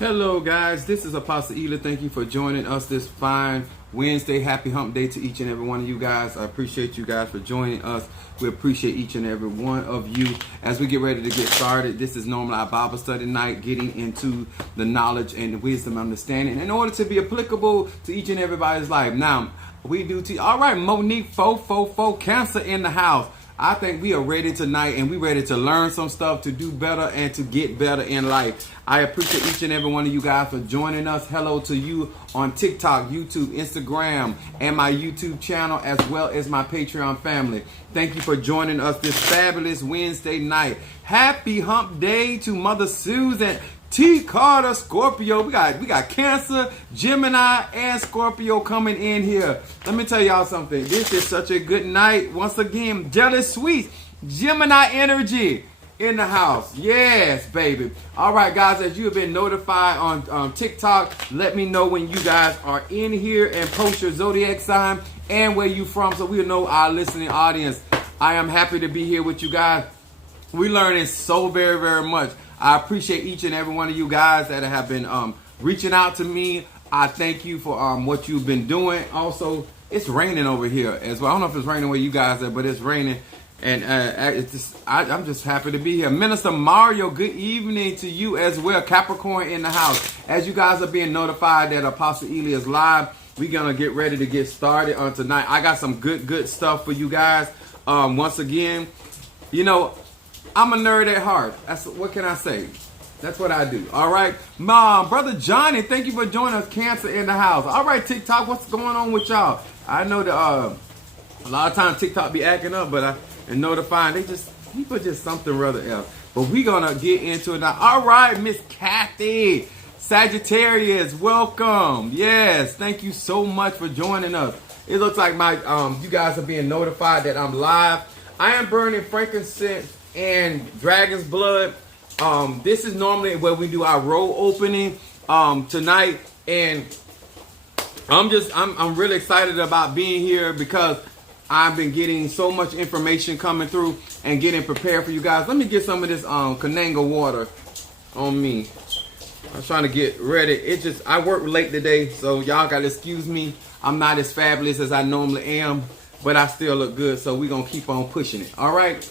Hello guys, this is Apostle Ela. Thank you for joining us this fine Wednesday. Happy hump day to each and every one of you guys. I appreciate you guys for joining us. We appreciate each and every one of you. As we get ready to get started, this is normally our Bible study night, getting into the knowledge and the wisdom and understanding in order to be applicable to each and everybody's life. Now, we do all right, Monique 444 Cancer in the house. I think we are ready tonight, and we're ready to learn some stuff, to do better, and to get better in life. I appreciate each and every one of you guys for joining us. Hello to you on TikTok, YouTube, Instagram, and my YouTube channel, as well as my Patreon family. Thank you for joining us this fabulous Wednesday night. Happy hump day to Mother Susan. T. Carter, Scorpio. We got Cancer, Gemini, and Scorpio coming in here. Let me tell y'all something. This is such a good night. Once again, Jealous Sweet, Gemini energy in the house. Yes, baby. All right, guys, as you have been notified on TikTok, let me know when you guys are in here and post your zodiac sign and where you from so we'll know our listening audience. I am happy to be here with you guys. We're learning so very, very much. I appreciate each and every one of you guys that have been reaching out to me. I thank you for what you've been doing. Also, it's raining over here as well. I don't know if it's raining where you guys are, but it's raining. And I'm just happy to be here. Minister Mario, good evening to you as well. Capricorn in the house. As you guys are being notified that Apostle Ela is live, we're going to get ready to get started on tonight. I got some good stuff for you guys. Once again, you know, I'm a nerd at heart. What can I say? That's what I do. All right. Mom, Brother Johnny, thank you for joining us. Cancer in the house. All right, TikTok, what's going on with y'all? I know that a lot of times TikTok be acting up, but and notifying, people just something rather else. But we going to get into it now. All right, Miss Kathy, Sagittarius, welcome. Yes, thank you so much for joining us. It looks like you guys are being notified that I'm live. I am burning frankincense and dragon's blood. This is normally where we do our roll opening tonight, and I'm really excited about being here because I've been getting so much information coming through and getting prepared for you guys. Let me get some of this Kananga water on me. I'm trying to get ready. I worked late today, so y'all gotta excuse me. I'm not as fabulous as I normally am, but I still look good, so we're gonna keep on pushing it. All right.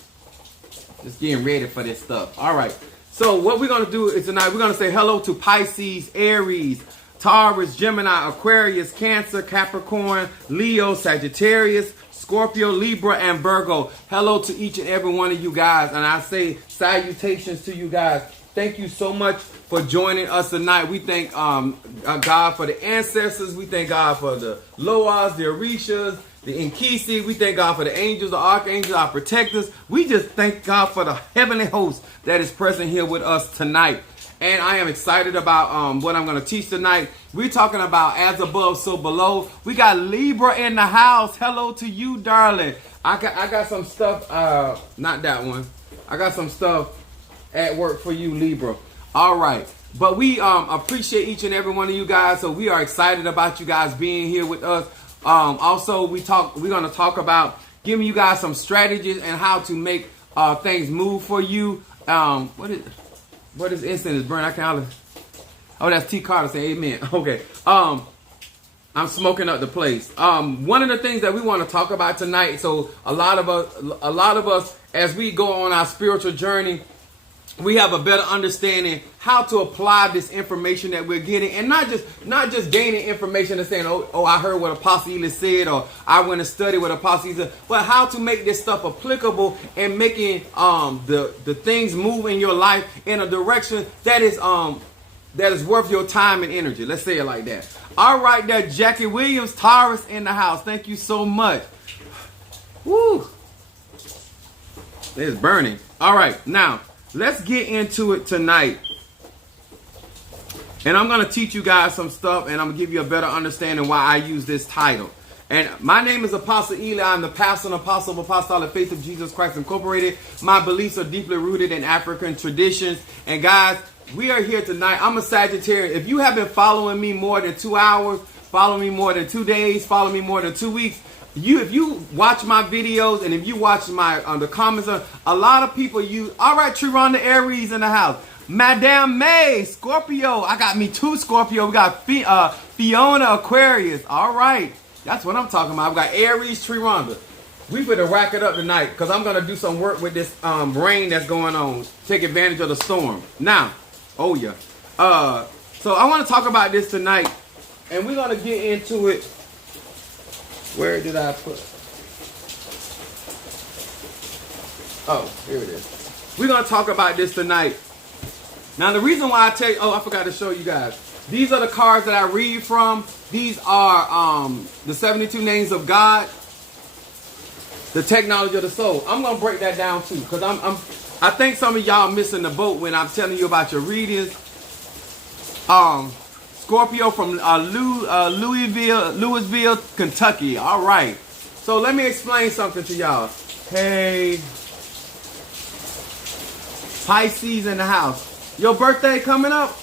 Just getting ready for this stuff. All right. So what we're going to do is tonight, we're going to say hello to Pisces, Aries, Taurus, Gemini, Aquarius, Cancer, Capricorn, Leo, Sagittarius, Scorpio, Libra, and Virgo. Hello to each and every one of you guys. And I say salutations to you guys. Thank you so much for joining us tonight. We thank God for the ancestors. We thank God for the Loas, the Orishas, the Inkisi. We thank God for the angels, the archangels, our protectors. We just thank God for the heavenly host that is present here with us tonight. And I am excited about what I'm going to teach tonight. We're talking about as above, so below. We got Libra in the house. Hello to you, darling. I got some stuff. Not that one. I got some stuff at work for you, Libra. All right. But we appreciate each and every one of you guys. So we are excited about you guys being here with us. Also, we're going to talk about giving you guys some strategies and how to make things move for you. What is instant is burn? I can't. Oh, that's T. Carter saying amen. Okay. I'm smoking up the place. One of the things that we want to talk about tonight. So a lot of us, as we go on our spiritual journey, we have a better understanding how to apply this information that we're getting, and not just gaining information and saying, oh, I heard what Apostle Ela said, or I went to study what Apostle Ela said, but how to make this stuff applicable and making the things move in your life in a direction that is worth your time and energy. Let's say it like that. All right, there, Jackie Williams, Taurus in the house. Thank you so much. Woo! It's burning. All right, now. Let's get into it tonight. And I'm going to teach you guys some stuff, and I'm going to give you a better understanding why I use this title. And my name is Apostle Ela. I'm the pastor and apostle of Apostolic Faith of Jesus Christ Incorporated. My beliefs are deeply rooted in African traditions. And guys, we are here tonight. I'm a Sagittarius. If you have been following me more than 2 hours, follow me more than 2 days, follow me more than 2 weeks, if you watch my videos and if you watch my the comments, a lot of people use. All right, Triron the Aries in the house. Madame May, Scorpio. I got me 2 Scorpio. We got Fiona, Aquarius. All right. That's what I'm talking about. We got Aries, Triranda. We finna rack it up tonight because I'm going to do some work with this rain that's going on. Take advantage of the storm. Now, oh yeah. So I want to talk about this tonight. And we're going to get into it. Where did I put? Oh, here it is. We're going to talk about this tonight. Now, the reason why I tell you, oh, I forgot to show you guys. These are the cards that I read from. These are the 72 names of God, the technology of the soul. I'm going to break that down too, because I think some of y'all missing the boat when I'm telling you about your readings. Scorpio from Louisville, Kentucky. All right. So let me explain something to y'all. Hey, Pisces in the house. Your birthday coming up?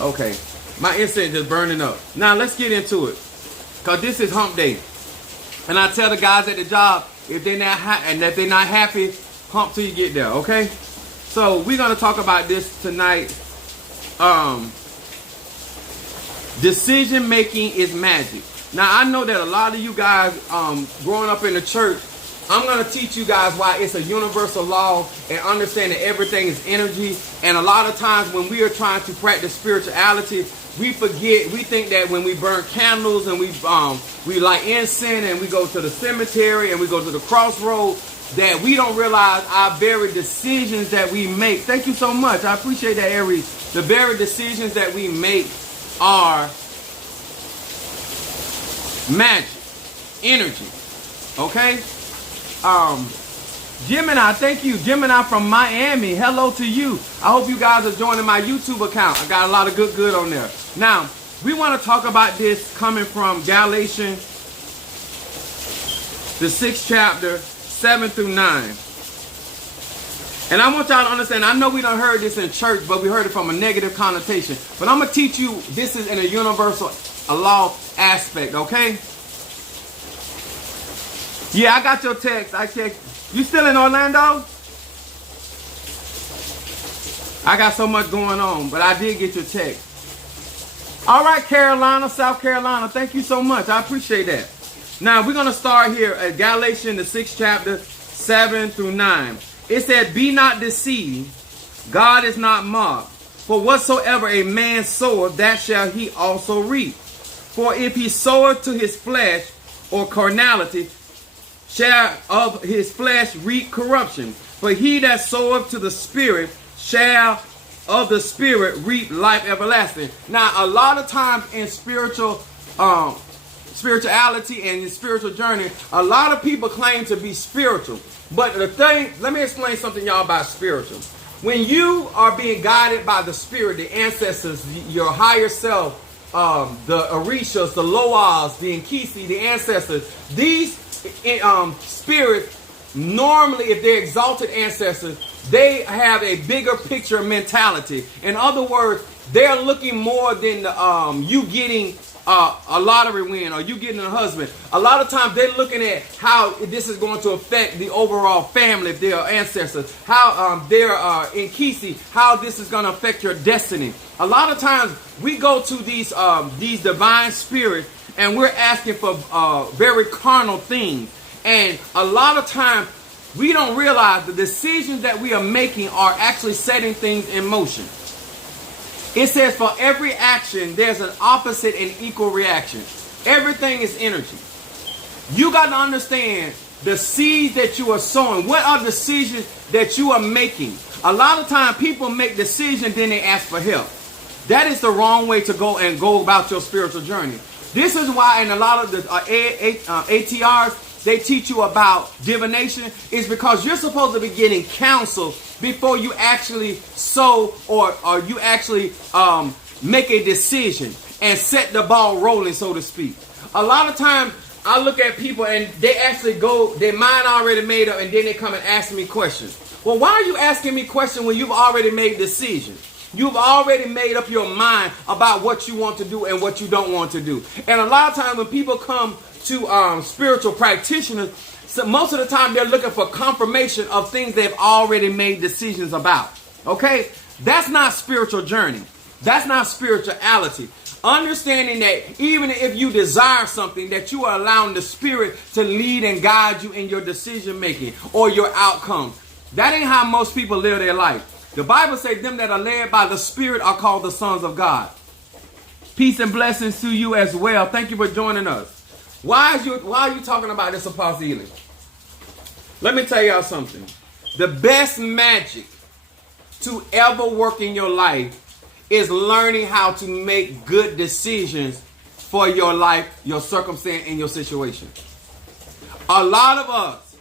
Okay. My incense is burning up. Now let's get into it. Because this is hump day. And I tell the guys at the job, if they're not happy, hump till you get there, okay? So we're going to talk about this tonight. Decision making is magic. Now I know that a lot of you guys growing up in the church, I'm going to teach you guys why it's a universal law and understand that everything is energy. And a lot of times when we are trying to practice spirituality, we forget, we think that when we burn candles and we light incense and we go to the cemetery and we go to the crossroads, that we don't realize our very decisions that we make. Thank you so much. I appreciate that, Aries. The very decisions that we make are magic, energy. Okay? Gemini, thank you. Gemini from Miami. Hello to you. I hope you guys are joining my YouTube account. I got a lot of good on there. Now, we want to talk about this coming from Galatians, the 6th chapter, 7 through 9. And I want y'all to understand, I know we done heard this in church, but we heard it from a negative connotation. But I'm going to teach you this is in a universal law aspect, okay? Yeah, I got your text. I checked. You still in Orlando? I got so much going on, but I did get your text. All right, Carolina, South Carolina. Thank you so much. I appreciate that. Now, we're going to start here at Galatians, the 6th chapter, 7 through 9. It said, be not deceived. God is not mocked. For whatsoever a man soweth, that shall he also reap. For if he soweth to his flesh or carnality, shall of his flesh reap corruption. But he that soweth to the Spirit shall of the Spirit reap life everlasting. Now, a lot of times in spirituality and in spiritual journey, a lot of people claim to be spiritual. But the thing, let me explain something y'all about spiritual. When you are being guided by the Spirit, the ancestors, your higher self, the Orishas, the Loas, the Nkisi, the ancestors, these spirits, normally if they're exalted ancestors, they have a bigger picture mentality. In other words, they're looking more than you getting a lottery win or you getting a husband. A lot of times they're looking at how this is going to affect the overall family if they're ancestors, how they're in Kisi, how this is going to affect your destiny. A lot of times we go to these divine spirits and we're asking for very carnal things. And a lot of times we don't realize the decisions that we are making are actually setting things in motion. It says for every action, there's an opposite and equal reaction. Everything is energy. You got to understand the seeds that you are sowing. What are decisions that you are making? A lot of times people make decisions, then they ask for help. That is the wrong way to go about your spiritual journey. This is why in a lot of the ATRs, they teach you about divination, is because you're supposed to be getting counsel before you actually sow or you actually make a decision and set the ball rolling, so to speak. A lot of times I look at people and they actually go, their mind already made up, and then they come and ask me questions. Well, why are you asking me questions when you've already made decisions? You've already made up your mind about what you want to do and what you don't want to do. And a lot of times when people come to spiritual practitioners, so most of the time they're looking for confirmation of things they've already made decisions about. Okay? That's not spiritual journey. That's not spirituality. Understanding that even if you desire something, that you are allowing the Spirit to lead and guide you in your decision making or your outcomes. That ain't how most people live their life. The Bible says them that are led by the Spirit are called the sons of God. Peace and blessings to you as well. Thank you for joining us. Why are you talking about this, Apostle Ely? Let me tell y'all something. The best magic to ever work in your life is learning how to make good decisions for your life, your circumstance, and your situation. A lot of us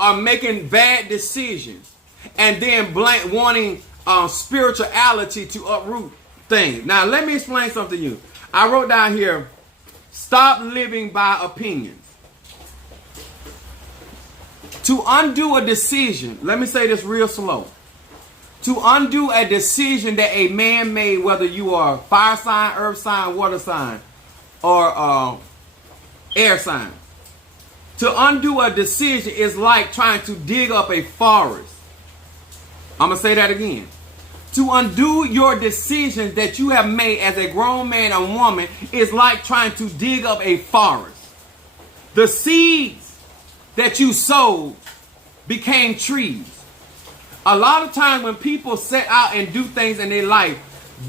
are making bad decisions and then wanting spirituality to uproot things. Now, let me explain something to you. I wrote down here, stop living by opinions. To undo a decision, let me say this real slow. To undo a decision that a man made, whether you are fire sign, earth sign, water sign, or air sign. To undo a decision is like trying to dig up a forest. I'm going to say that again. To undo your decisions that you have made as a grown man or woman is like trying to dig up a forest. The seeds that you sowed became trees. A lot of times when people set out and do things in their life,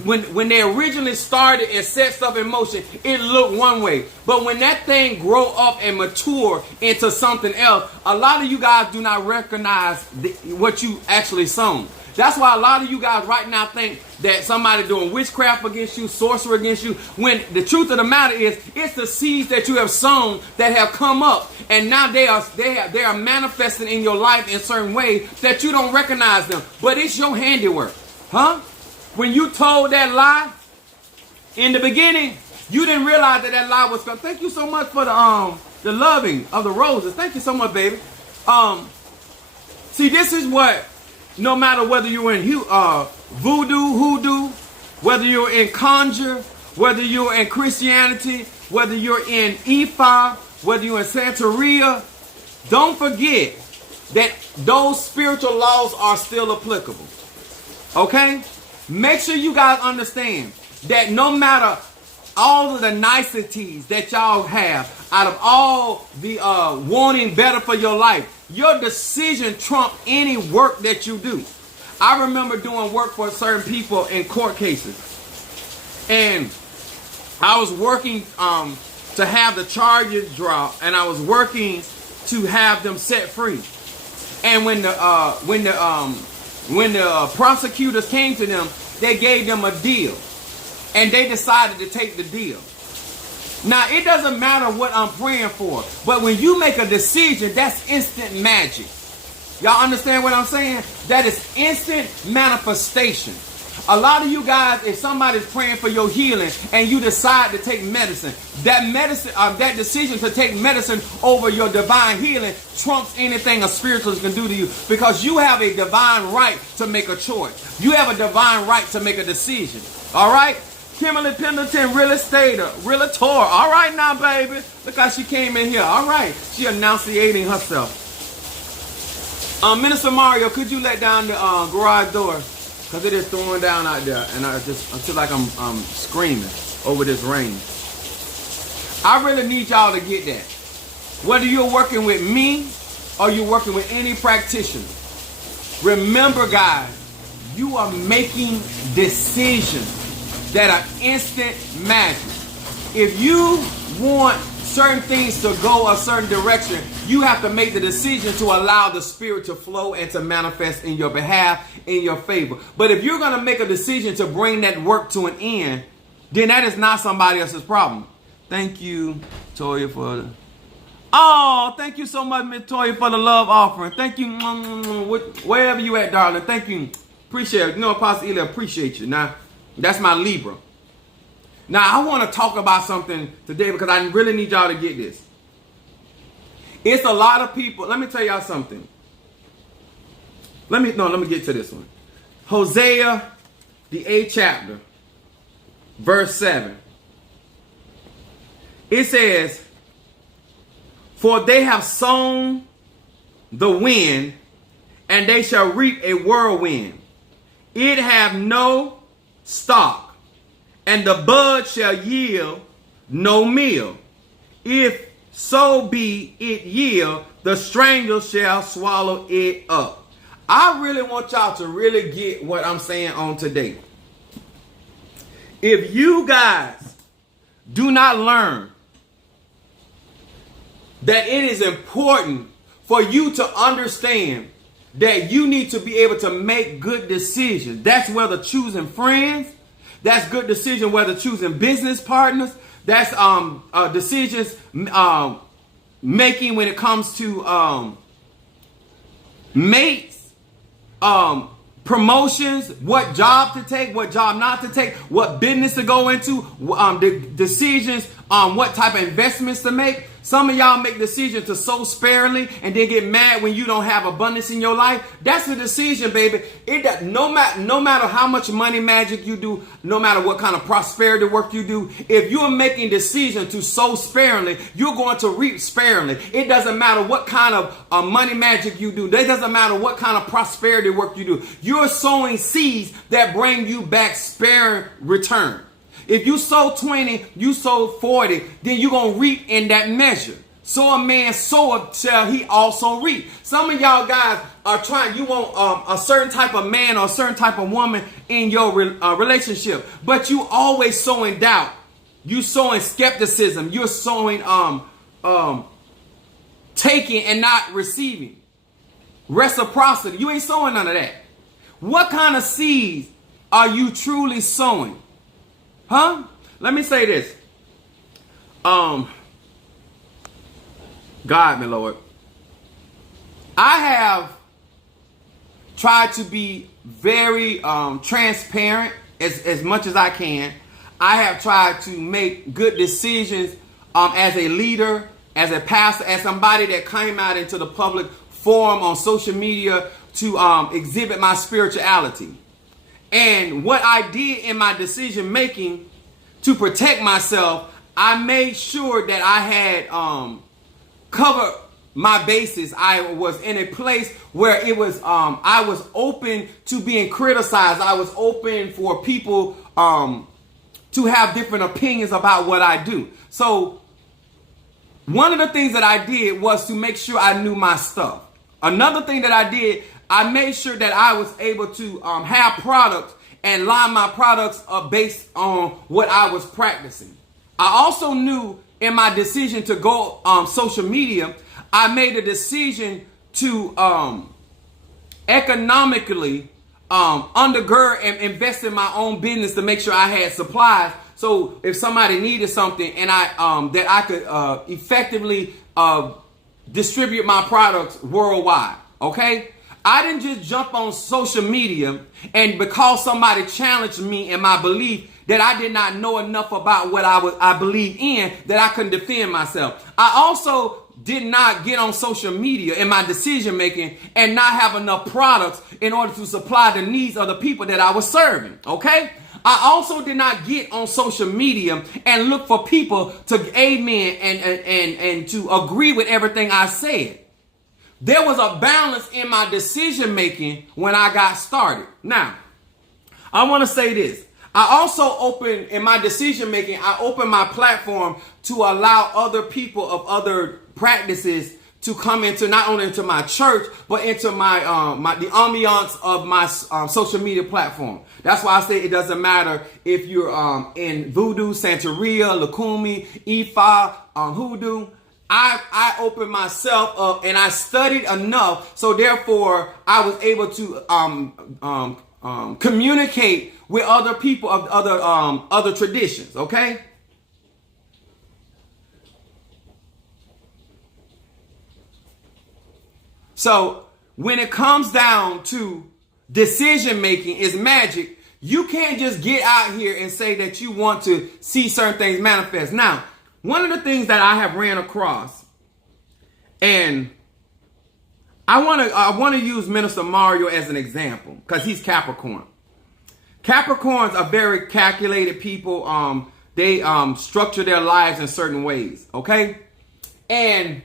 when they originally started and set stuff in motion, it looked one way. But when that thing grow up and mature into something else, a lot of you guys do not recognize what you actually sown. That's why a lot of you guys right now think that somebody doing witchcraft against you, sorcery against you, when the truth of the matter is, it's the seeds that you have sown that have come up, and now they are manifesting in your life in certain ways that you don't recognize them. But it's your handiwork, huh? When you told that lie in the beginning, you didn't realize that lie was going. Thank you so much for the loving of the roses. Thank you so much, baby. See, this is what. No matter whether you're in voodoo, hoodoo, whether you're in conjure, whether you're in Christianity, whether you're in Ifa, whether you're in Santeria, don't forget that those spiritual laws are still applicable. Okay? Make sure you guys understand that no matter all of the niceties that y'all have, out of all the wanting better for your life, your decision trumps any work that you do. I remember doing work for certain people in court cases. And I was working to have the charges dropped, and I was working to have them set free. And when the prosecutors came to them, they gave them a deal. And they decided to take the deal. Now, it doesn't matter what I'm praying for, but when you make a decision, that's instant magic. Y'all understand what I'm saying? That is instant manifestation. A lot of you guys, if somebody's praying for your healing and you decide to take medicine, that decision to take medicine over your divine healing trumps anything a spiritualist can do to you, because you have a divine right to make a choice. You have a divine right to make a decision. All right? Kimberly Pendleton, realtor. All right now, baby. Look how she came in here. All right. She enunciating herself. Minister Mario, could you let down the garage door? Because it is throwing down out there. And I feel like I'm screaming over this rain. I really need y'all to get that. Whether you're working with me or you're working with any practitioner, remember, guys, you are making decisions that are instant magic. If you want certain things to go a certain direction, you have to make the decision to allow the Spirit to flow and to manifest in your behalf, in your favor. But if you're going to make a decision to bring that work to an end, then that is not somebody else's problem. Thank you, Toya, for the... Oh, thank you so much, Miss Toya, for the love offering. Thank you, wherever you at, darling. Thank you. Appreciate it. You know, Apostle Ely, appreciate you. Now, that's my Libra. Now, I want to talk about something today because I really need y'all to get this. It's a lot of people. Let me tell y'all something. Let me get to this one. Hosea, the 8th chapter, verse 7. It says, "For they have sown the wind, and they shall reap a whirlwind. it have no stalk, and the bud shall yield no meal. If so be it yield, the stranger shall swallow it up. I really want y'all to really get what I'm saying on today. If you guys do not learn that it is important for you to understand that you need to be able to make good decisions. That's whether choosing friends, that's good decision whether choosing business partners, that's decisions making when it comes to mates, promotions, what job to take, what job not to take, what business to go into, the decisions on what type of investments to make. Some of y'all make decisions to sow sparingly and then get mad when you don't have abundance in your life. That's a decision, baby. No matter how much money magic you do, no matter what kind of prosperity work you do, if you're making decisions to sow sparingly, you're going to reap sparingly. It doesn't matter what kind of money magic you do. It doesn't matter what kind of prosperity work you do. You're sowing seeds that bring you back sparing return. If you sow 20, you sow 40, then you're going to reap in that measure. So a man soweth shall he also reap. Some of y'all guys are trying, you want a certain type of man or a certain type of woman in your relationship, but you always sowing doubt. You sowing skepticism. You're sowing taking and not receiving. Reciprocity. You ain't sowing none of that. What kind of seeds are you truly sowing? Huh? Let me say this. God, my Lord. I have tried to be very transparent as much as I can. I have tried to make good decisions as a leader, as a pastor, as somebody that came out into the public forum on social media to exhibit my spirituality. And what I did in my decision making to protect myself, I made sure that I had covered my bases. I was in a place where it was I was open to being criticized. I was open for people to have different opinions about what I do. So one of the things that I did was to make sure I knew my stuff. Another thing that I did, I made sure that I was able to have products and line my products up based on what I was practicing. I also knew in my decision to go on social media, I made a decision to economically undergird and invest in my own business to make sure I had supplies. So if somebody needed something and that I could effectively distribute my products worldwide. Okay. I didn't just jump on social media and because somebody challenged me in my belief that I did not know enough about what I believe in that I couldn't defend myself. I also did not get on social media in my decision making and not have enough products in order to supply the needs of the people that I was serving. Okay. I also did not get on social media and look for people to aid me and to agree with everything I said. There was a balance in my decision making when I got started. Now, I want to say this. I also opened in my decision making, I opened my platform to allow other people of other practices to come into not only into my church, but into my the ambiance of my social media platform. That's why I say it doesn't matter if you're in Voodoo, Santeria, Lukumi, Ifa, Hoodoo. I opened myself up and I studied enough, so therefore I was able to communicate with other people of other traditions. Okay. So when it comes down to decision making is magic, you can't just get out here and say that you want to see certain things manifest. Now, one of the things that I have ran across, and I want to use Minister Mario as an example because he's Capricorn. Capricorns are very calculated people. They structure their lives in certain ways. Okay, and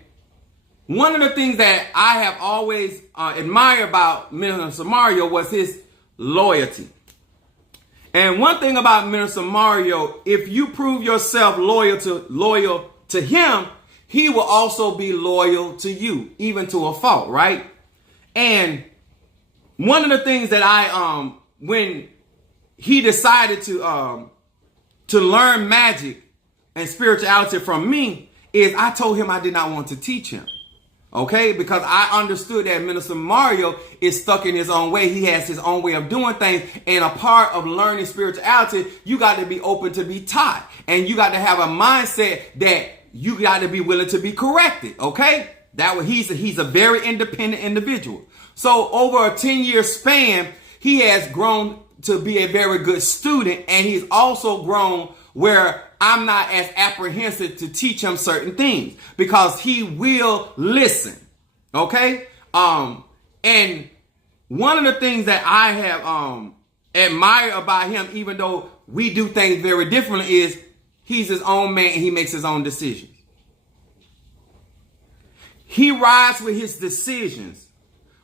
one of the things that I have always admired about Minister Mario was his loyalty. And one thing about Minister Mario, if you prove yourself loyal to him, he will also be loyal to you, even to a fault, right? And one of the things that when he decided to learn magic and spirituality from me, is I told him I did not want to teach him. Okay, because I understood that Minister Mario is stuck in his own way. He has his own way of doing things. And a part of learning spirituality, you got to be open to be taught. And you got to have a mindset that you got to be willing to be corrected. Okay, he's a very independent individual. So over a 10-year span, he has grown to be a very good student. And he's also grown where I'm not as apprehensive to teach him certain things because he will listen. Okay. And one of the things that I have, admired about him, even though we do things very differently, is he's his own man and he makes his own decisions. He rides with his decisions,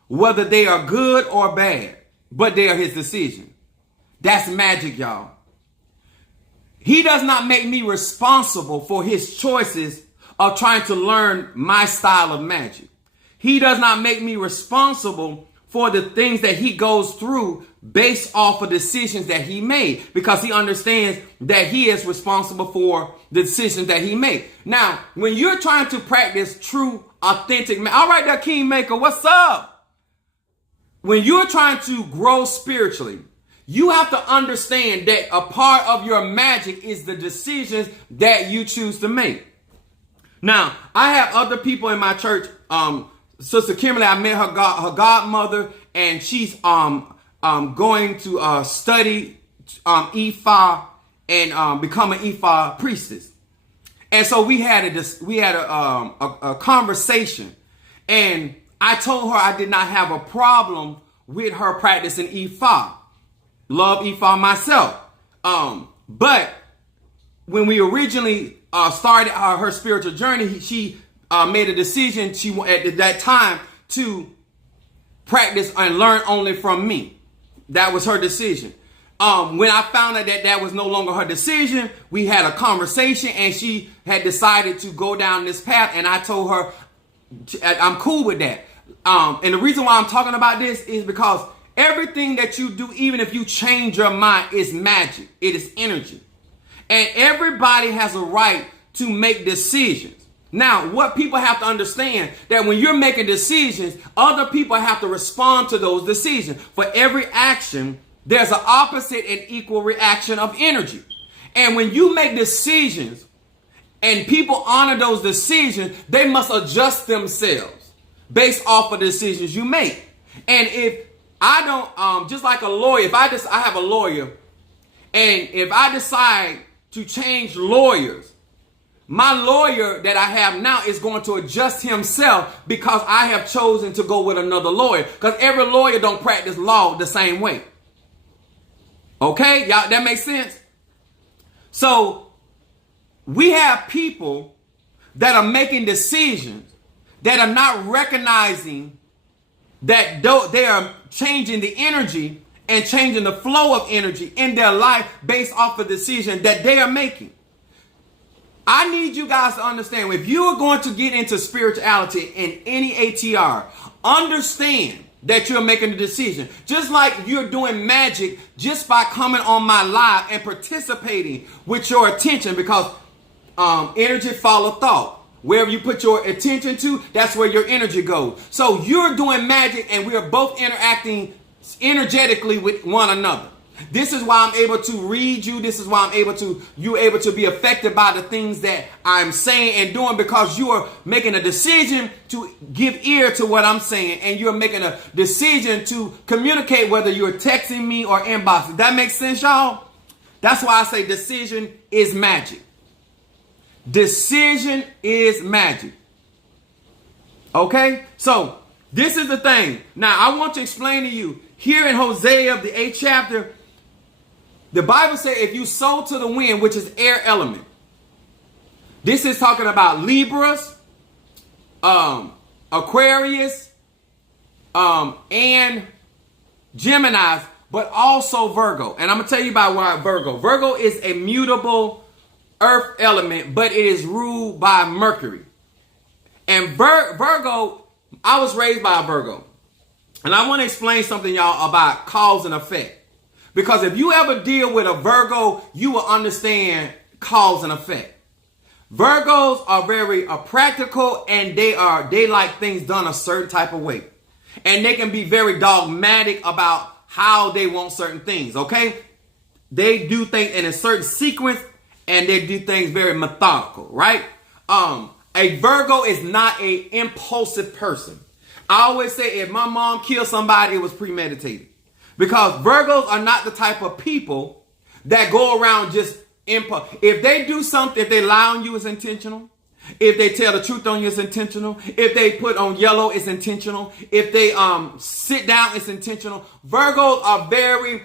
whether they are good or bad, but they are his decisions. That's magic, y'all. He does not make me responsible for his choices of trying to learn my style of magic. He does not make me responsible for the things that he goes through based off of decisions that he made, because he understands that he is responsible for the decisions that he made. Now, when you're trying to practice true, authentic, all right, there, Kingmaker, what's up? When you're trying to grow spiritually, you have to understand that a part of your magic is the decisions that you choose to make. Now, I have other people in my church. Sister Kimberly, I met her godmother, and she's going to study Ifa and become an Ifa priestess. And so we had a conversation, and I told her I did not have a problem with her practicing Ifa. Love Ifa myself. But when we originally started her spiritual journey, she made a decision at that time to practice and learn only from me. That was her decision. When I found out that was no longer her decision, we had a conversation, and she had decided to go down this path, and I told her I'm cool with that. And the reason why I'm talking about this is because everything that you do, even if you change your mind, is magic. It is energy. And everybody has a right to make decisions. Now, what people have to understand, that when you're making decisions, other people have to respond to those decisions. For every action, there's an opposite and equal reaction of energy. And when you make decisions and people honor those decisions, they must adjust themselves based off of the decisions you make. And if I don't, just like a lawyer, I have a lawyer, and if I decide to change lawyers, my lawyer that I have now is going to adjust himself because I have chosen to go with another lawyer. Because every lawyer don't practice law the same way. Okay, y'all, that makes sense? So we have people that are making decisions that are not recognizing that they are changing the energy and changing the flow of energy in their life based off of the decision that they are making. I need you guys to understand, if you are going to get into spirituality in any ATR, understand that you're making a decision. Just like you're doing magic just by coming on my live and participating with your attention, because energy follow thought. Wherever you put your attention to, that's where your energy goes. So you're doing magic, and we are both interacting energetically with one another. This is why I'm able to read you. This is why you're able to be affected by the things that I'm saying and doing, because you are making a decision to give ear to what I'm saying, and you're making a decision to communicate, whether you're texting me or inboxing. That makes sense, y'all? That's why I say decision is magic. Decision is magic. Okay? So this is the thing. Now I want to explain to you here in Hosea, the 8th chapter, the Bible says if you sow to the wind, which is air element. This is talking about Libras, Aquarius, and Geminis. but also Virgo. And I'm going to tell you about why Virgo. Virgo is a mutable earth element, but it is ruled by Mercury. And Virgo, I was raised by a Virgo. And I want to explain something, y'all, about cause and effect. Because if you ever deal with a Virgo, you will understand cause and effect. Virgos are very practical, and they like things done a certain type of way. And they can be very dogmatic about how they want certain things, okay? They do things in a certain sequence, and they do things very methodical, right? A Virgo is not an impulsive person. I always say if my mom killed somebody, it was premeditated. Because Virgos are not the type of people that go around just impulse. If they do something, if they lie on you, it's intentional. If they tell the truth on you, it's intentional. If they put on yellow, it's intentional. If they sit down, it's intentional. Virgos are very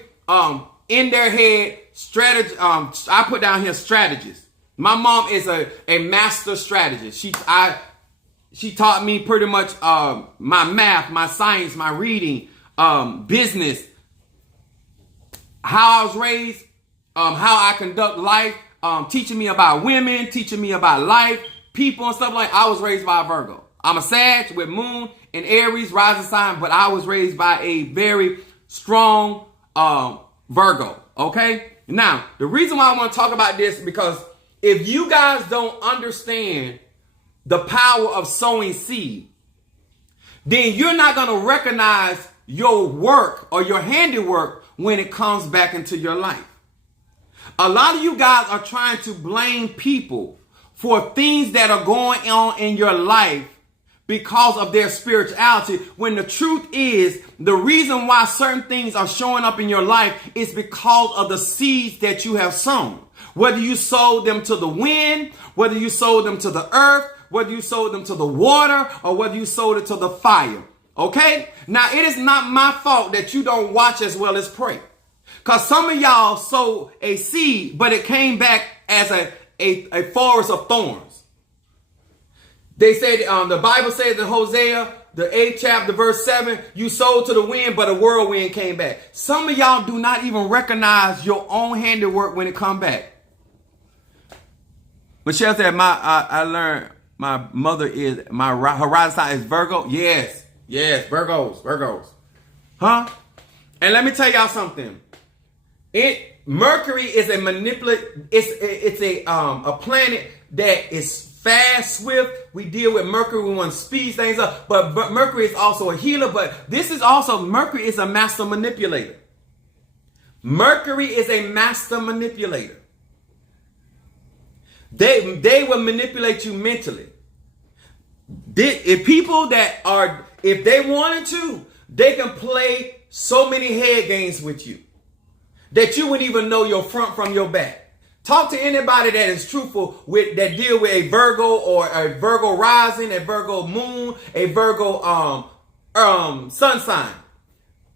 in their head strategy. I put down here strategists. My mom is a master strategist. She taught me pretty much my math, my science, my reading, business, how I was raised, how I conduct life, teaching me about women, teaching me about life, people and stuff like that. I was raised by a Virgo. I'm a Sag with moon and Aries rising sign, but I was raised by a very strong Virgo. Okay? Now, the reason why I want to talk about this is because if you guys don't understand the power of sowing seed, then you're not going to recognize your work or your handiwork when it comes back into your life. A lot of you guys are trying to blame people for things that are going on in your life because of their spirituality, when the truth is the reason why certain things are showing up in your life is because of the seeds that you have sown. Whether you sowed them to the wind, whether you sowed them to the earth, whether you sowed them to the water, or whether you sowed it to the fire. Okay? Now, it is not my fault that you don't watch as well as pray. Because some of y'all sowed a seed, but it came back as a forest of thorns. They said, the Bible says in Hosea, the 8th chapter, verse 7, you sowed to the wind, but a whirlwind came back. Some of y'all do not even recognize your own handiwork when it come back. Michelle said, I learned my mother is, her rising sign is Virgo. Yes, Virgos. Huh? And let me tell y'all something. Mercury is a it's a planet that is fast, swift. We deal with Mercury, we want to speed things up. But Mercury is also a healer. But Mercury is a master manipulator. Mercury is a master manipulator. They will manipulate you mentally. If they wanted to, they can play so many head games with you that you wouldn't even know your front from your back. Talk to anybody that is truthful that deal with a Virgo or a Virgo rising, a Virgo moon, a Virgo sun sign.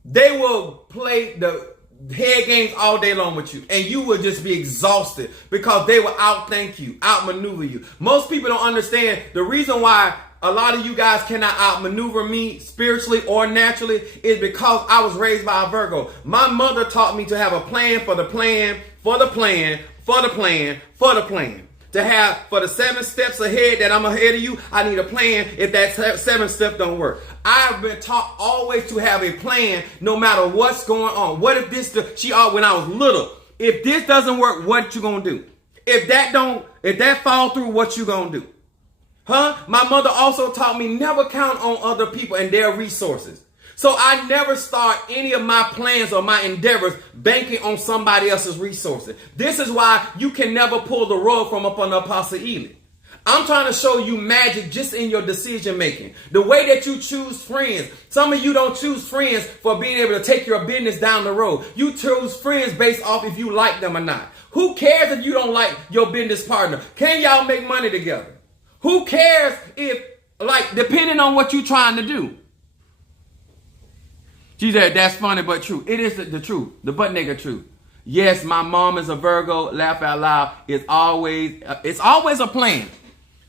They will play the head games all day long with you, and you will just be exhausted because they will outthink you, outmaneuver you. Most people don't understand the reason why a lot of you guys cannot outmaneuver me spiritually or naturally is because I was raised by a Virgo. My mother taught me to have a plan for the plan, for the plan, for the plan, for the plan. To have for the 7 steps ahead that I'm ahead of you, I need a plan if that 7 step don't work. I've been taught always to have a plan no matter what's going on. What if when I was little, if this doesn't work, what you gonna do? If that fall through, what you gonna do? Huh? My mother also taught me never count on other people and their resources. So I never start any of my plans or my endeavors banking on somebody else's resources. This is why you can never pull the rug from up on Apostle Ely. I'm trying to show you magic just in your decision making. The way that you choose friends. Some of you don't choose friends for being able to take your business down the road. You choose friends based off if you like them or not. Who cares if you don't like your business partner? Can y'all make money together? Who cares if, depending on what you're trying to do? She said, that's funny but true. It is the truth, the butt nigga truth. Yes, my mom is a Virgo. Laugh out loud. It's always a plan.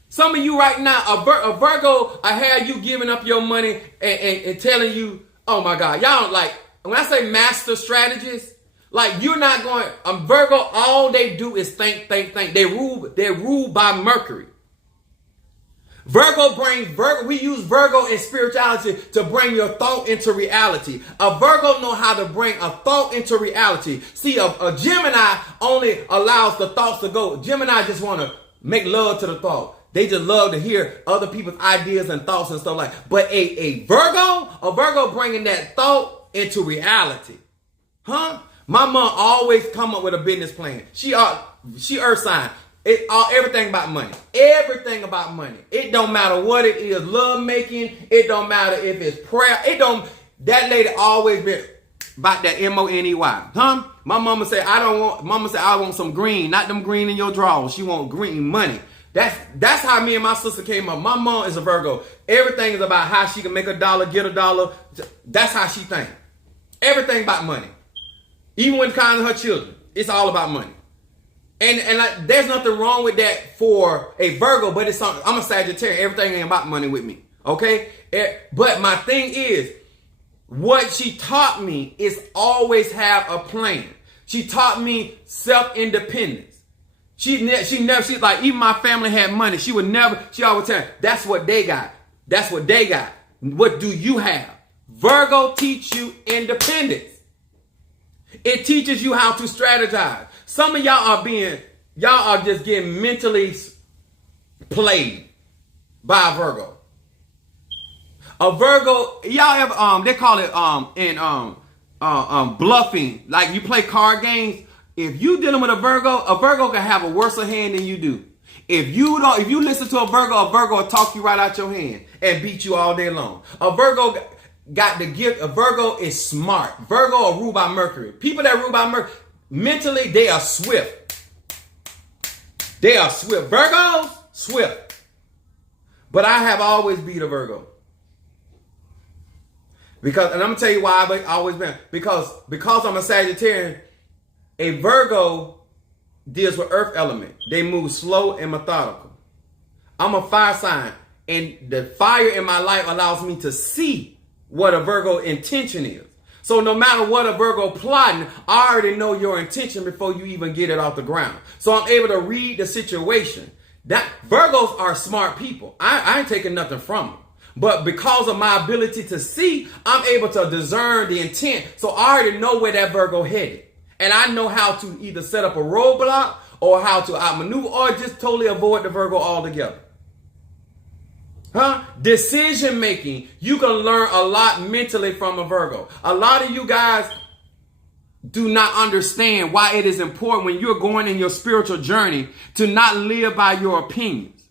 Some of you right now, a Virgo, I have you giving up your money and telling you, oh my God, y'all don't when I say master strategist, like you're not going, Virgo, all they do is think. They're ruled by Mercury. We use Virgo in spirituality to bring your thought into reality. A Virgo know how to bring a thought into reality. See, a Gemini only allows the thoughts to go. Gemini just want to make love to the thought. They just love to hear other people's ideas and thoughts and stuff like that. But a Virgo bringing that thought into reality. Huh? My mom always come up with a business plan. She earth sign. Everything about money. Everything about money. It don't matter what it is. Love making. It don't matter if it's prayer. That lady always been about that money. Huh? My mama said, I want some green. Not them green in your drawers. She want green money. That's how me and my sister came up. My mom is a Virgo. Everything is about how she can make a dollar, get a dollar. That's how she think. Everything about money. Even when it comes to her children, it's all about money. And like, there's nothing wrong with that for a Virgo, but it's something. I'm a Sagittarius. Everything ain't about money with me. Okay? But my thing is, what she taught me is always have a plan. She taught me self-independence. She's like, even my family had money. She always tell me, that's what they got. That's what they got. What do you have? Virgo teach you independence. It teaches you how to strategize. Some of y'all are just getting mentally played by a Virgo. A Virgo, y'all have they call it bluffing. Like you play card games. If you dealing with a Virgo can have a worse hand than you do. If you listen to a Virgo will talk you right out your hand and beat you all day long. A Virgo got the gift. A Virgo is smart. Virgo are ruled by Mercury. People that rule by Mercury, mentally, they are swift. They are swift. Virgos, swift. But I have always beat a Virgo. And I'm going to tell you why I've always been. Because I'm a Sagittarian, a Virgo deals with earth element. They move slow and methodical. I'm a fire sign. And the fire in my life allows me to see what a Virgo intention is. So no matter what a Virgo plotting, I already know your intention before you even get it off the ground. So I'm able to read the situation. That Virgos are smart people. I ain't taking nothing from them. But because of my ability to see, I'm able to discern the intent. So I already know where that Virgo headed. And I know how to either set up a roadblock or how to outmaneuver or just totally avoid the Virgo altogether. Huh? Decision making. You can learn a lot mentally from a Virgo. A lot of you guys do not understand why it is important when you're going in your spiritual journey to not live by your opinions.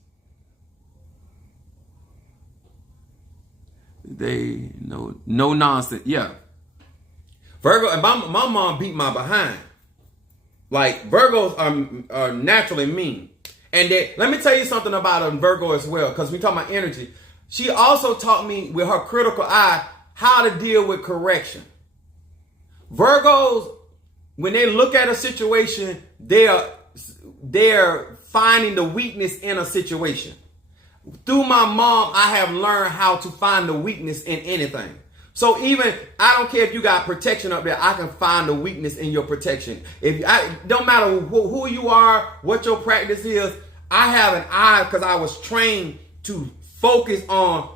They no nonsense. Yeah. Virgo, and my mom beat my behind. Like Virgos are naturally mean. And let me tell you something about a Virgo as well, because we talk about energy. She also taught me with her critical eye how to deal with correction. Virgos, when they look at a situation, they're finding the weakness in a situation. Through my mom, I have learned how to find the weakness in anything. So even, I don't care if you got protection up there, I can find the weakness in your protection. Don't matter who you are, what your practice is, I have an eye because I was trained to focus on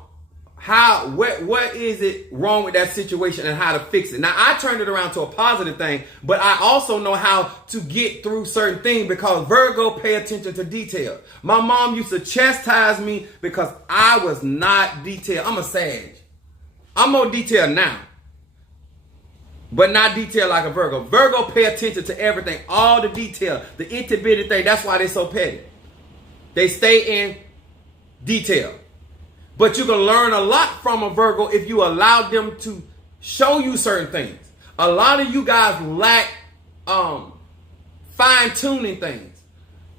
what is it wrong with that situation and how to fix it. Now, I turned it around to a positive thing, but I also know how to get through certain things because Virgo pay attention to detail. My mom used to chastise me because I was not detailed. I'm a Sag. I'm more detailed now, but not detailed like a Virgo. Virgo pay attention to everything, all the detail, the itty-bitty thing. That's why they're so petty. They stay in detail. But you can learn a lot from a Virgo if you allow them to show you certain things. A lot of you guys lack fine-tuning things.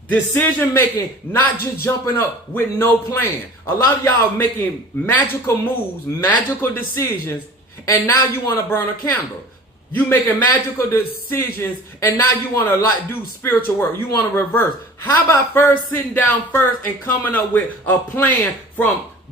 Decision making, not just jumping up with no plan. A lot of y'all are making magical moves, magical decisions, and now you want to burn a candle. You making magical decisions, and now you want to do spiritual work. You want to reverse. How about first sitting down first and coming up with a plan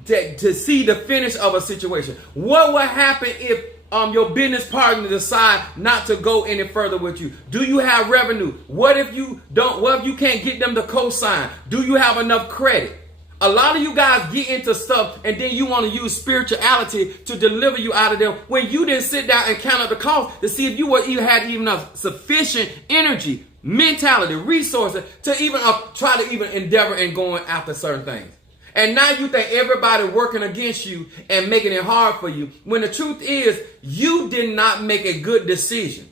to see the finish of a situation? What would happen if your business partner decide not to go any further with you? Do you have revenue? What if you don't? What if you can't get them to co-sign? Do you have enough credit? A lot of you guys get into stuff and then you want to use spirituality to deliver you out of them when you didn't sit down and count up the cost to see if you had enough sufficient energy, mentality, resources to even try to even endeavor in going after certain things. And now you think everybody working against you and making it hard for you, when the truth is you did not make a good decision.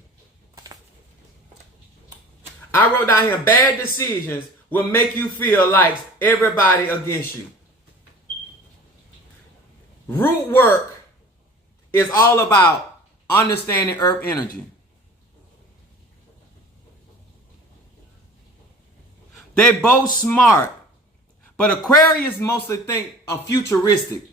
I wrote down here, bad decisions will make you feel like everybody against you. Root work is all about understanding earth energy. They both smart, but Aquarius mostly think futuristic.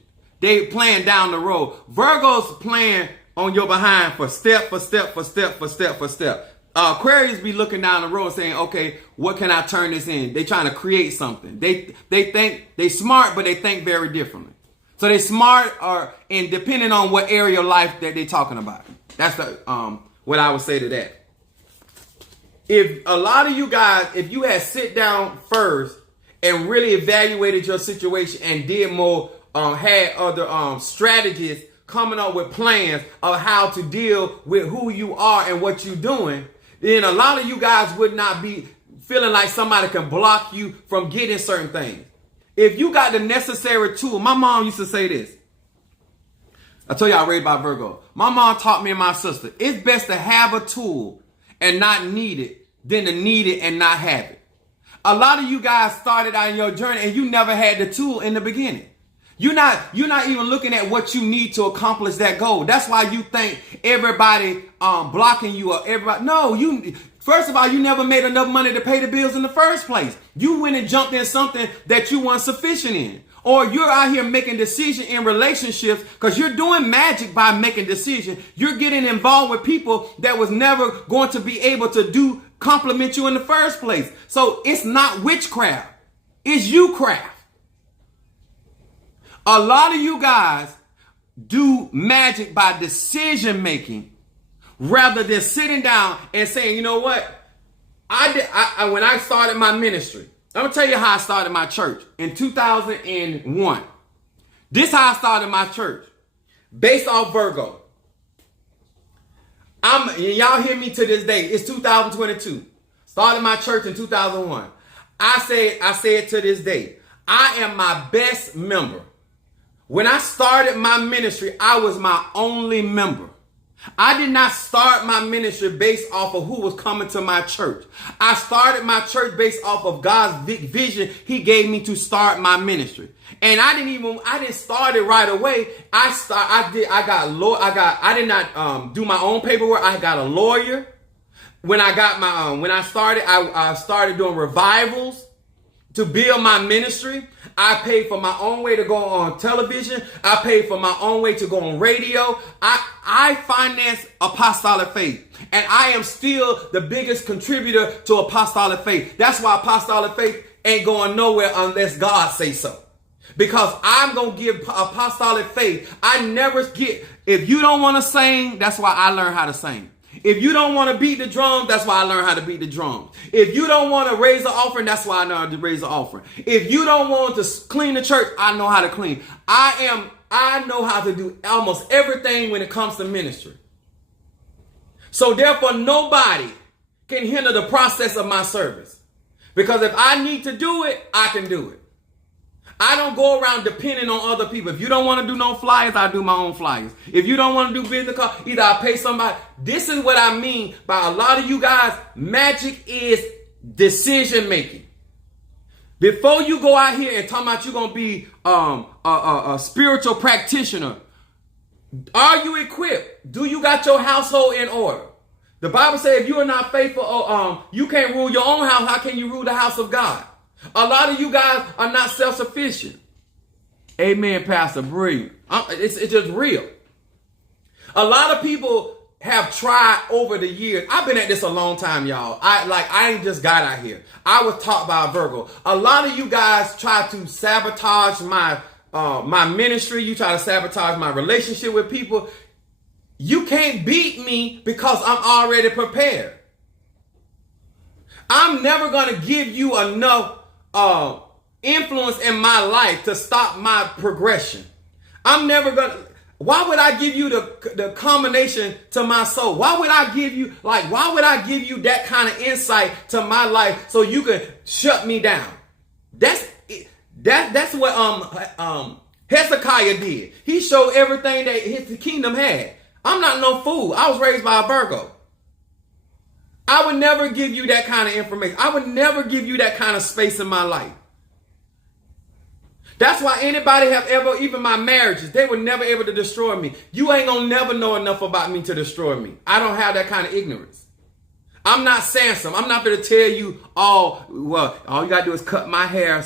They plan down the road. Virgos plan on your behind for step for step for step for step for step. Aquarius be looking down the road saying, okay, what can I turn this in? They trying to create something. They think they smart, but they think very differently. So they smart and depending on what area of life that they talking about. That's what I would say to that. If a lot of you guys, if you had sit down first and really evaluated your situation and did more, had other strategies coming up with plans of how to deal with who you are and what you're doing, then a lot of you guys would not be feeling like somebody can block you from getting certain things. If you got the necessary tool, my mom used to say this. I told you I raised by Virgo. My mom taught me and my sister, it's best to have a tool and not need it than to need it and not have it. A lot of you guys started out in your journey and you never had the tool in the beginning. You're not even looking at what you need to accomplish that goal. That's why you think everybody blocking you or everybody. No, first of all, you never made enough money to pay the bills in the first place. You went and jumped in something that you weren't sufficient in. Or you're out here making decisions in relationships because you're doing magic by making decisions. You're getting involved with people that was never going to be able to compliment you in the first place. So it's not witchcraft. It's you craft. A lot of you guys do magic by decision making rather than sitting down and saying, you know what? When I started my ministry, I'm going to tell you how I started my church in 2001. This is how I started my church based off Virgo. Y'all hear me to this day. It's 2022. Started my church in 2001. I said to this day, I am my best member. When I started my ministry, I was my only member. I did not start my ministry based off of who was coming to my church. I started my church based off of God's vision He gave me to start my ministry. And I didn't start it right away. I did not do my own paperwork. I got a lawyer. When I started doing revivals to build my ministry. I paid for my own way to go on television. I paid for my own way to go on radio. I financed Apostolic Faith. And I am still the biggest contributor to Apostolic Faith. That's why Apostolic Faith ain't going nowhere unless God say so. Because I'm going to give Apostolic Faith. If you don't want to sing, that's why I learned how to sing. If you don't want to beat the drums, that's why I learned how to beat the drums. If you don't want to raise the offering, that's why I know how to raise the offering. If you don't want to clean the church, I know how to clean. I know how to do almost everything when it comes to ministry. So therefore, nobody can hinder the process of my service. Because if I need to do it, I can do it. I don't go around depending on other people. If you don't want to do no flyers, I do my own flyers. If you don't want to do business cards, either I pay somebody. This is what I mean by a lot of you guys. Magic is decision making. Before you go out here and talk about you're going to be a spiritual practitioner, are you equipped? Do you got your household in order? The Bible says if you are not faithful, you can't rule your own house. How can you rule the house of God? A lot of you guys are not self-sufficient. Amen, Pastor. Brilliant. It's just real. A lot of people have tried over the years. I've been at this a long time, y'all. I ain't just got out here. I was taught by Virgo. A lot of you guys try to sabotage my ministry. You try to sabotage my relationship with people. You can't beat me because I'm already prepared. I'm never going to give you enough influence in my life to stop my progression. I'm never going to. Why would I give you the combination to my soul? Why would I give you that kind of insight to my life so you can shut me down? That's what Hezekiah did. He showed everything that his kingdom had. I'm not no fool. I was raised by a Virgo. I would never give you that kind of information. I would never give you that kind of space in my life. That's why anybody have ever, even my marriages, they were never able to destroy me. You ain't gonna never know enough about me to destroy me. I don't have that kind of ignorance. I'm not Samson. I'm not gonna tell you all you gotta do is cut my hair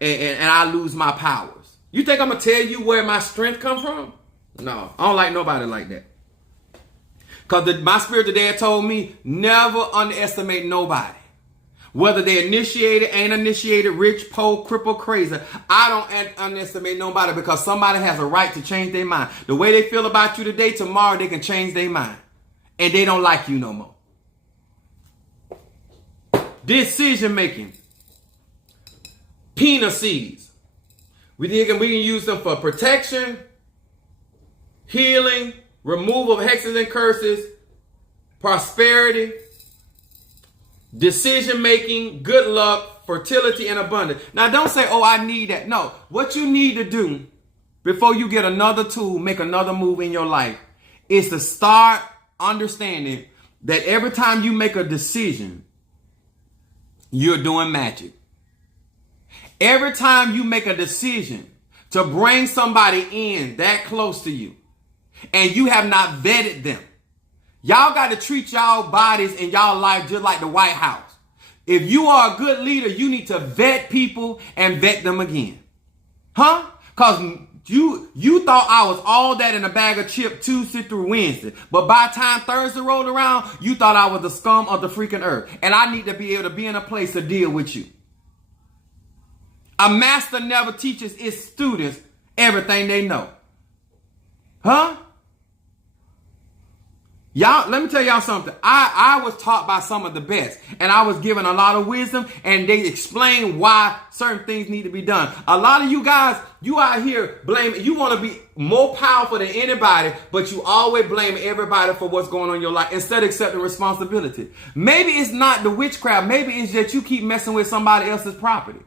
and I lose my powers. You think I'm gonna tell you where my strength come from? No, I don't like nobody like that. Because my spiritual dad told me, never underestimate nobody. Whether they initiated, ain't initiated, rich, poor, crippled, crazy. I don't underestimate nobody because somebody has a right to change their mind. The way they feel about you today, tomorrow they can change their mind. And they don't like you no more. Decision making. Peanut seeds. We can use them for protection, healing, removal of hexes and curses, prosperity, decision making, good luck, fertility, and abundance. Now don't say, oh, I need that. No, what you need to do before you get another tool, make another move in your life, is to start understanding that every time you make a decision, you're doing magic. Every time you make a decision to bring somebody in that close to you and you have not vetted them, y'all got to treat y'all bodies and y'all life just like the White House. If you are a good leader, you need to vet people and vet them again. Huh? Because you thought I was all that in a bag of chips Tuesday through Wednesday. But by the time Thursday rolled around, you thought I was the scum of the freaking earth. And I need to be able to be in a place to deal with you. A master never teaches his students everything they know. Huh? Y'all, let me tell y'all something. I was taught by some of the best, and I was given a lot of wisdom, and they explain why certain things need to be done. A lot of you guys, you out here blaming, you want to be more powerful than anybody, but you always blame everybody for what's going on in your life instead of accepting responsibility. Maybe it's not the witchcraft. Maybe it's that you keep messing with somebody else's property.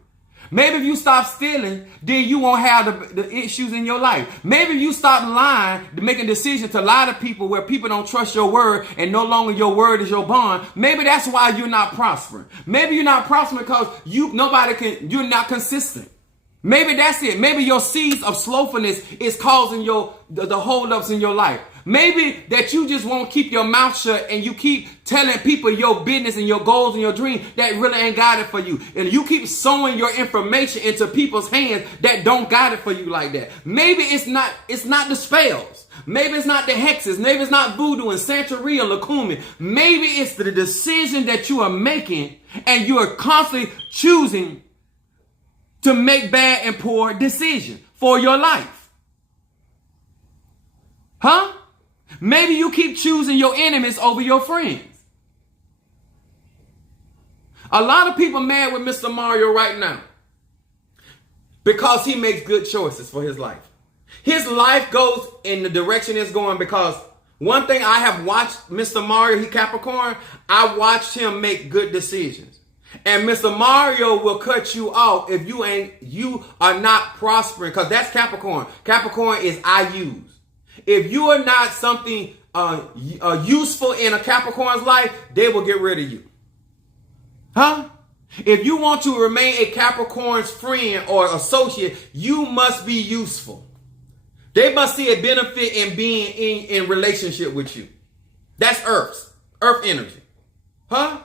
Maybe if you stop stealing, then you won't have the issues in your life. Maybe if you stop lying, making decisions to lie to people where people don't trust your word and no longer your word is your bond, maybe that's why you're not prospering. Maybe you're not prospering because you're not consistent. Maybe that's it. Maybe your seeds of slothfulness is causing the holdups in your life. Maybe that you just won't keep your mouth shut and you keep telling people your business and your goals and your dreams that really ain't got it for you. And you keep sowing your information into people's hands that don't got it for you like that. Maybe it's not the spells. Maybe it's not the hexes. Maybe it's not voodoo and Santeria and Lakumi. Maybe it's the decision that you are making and you are constantly choosing to make bad and poor decisions for your life. Huh? Maybe you keep choosing your enemies over your friends. A lot of people mad with Mr. Mario right now because he makes good choices for his life. His life goes in the direction it's going because one thing I have watched Mr. Mario, he Capricorn, I watched him make good decisions. And Mr. Mario will cut you off if you are not prospering, because that's Capricorn. Capricorn is I use. If you are not something useful in a Capricorn's life, they will get rid of you. Huh? If you want to remain a Capricorn's friend or associate, you must be useful. They must see a benefit in being in relationship with you. That's Earth energy. Huh?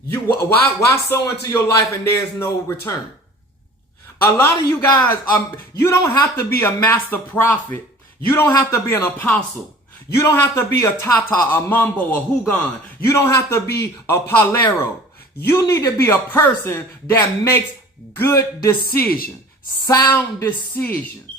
Why sow into your life and there's no return? A lot of you guys, you don't have to be a master prophet. You don't have to be an apostle. You don't have to be a Tata, a Mumbo, a Hugon. You don't have to be a Palero. You need to be a person that makes good decisions, sound decisions.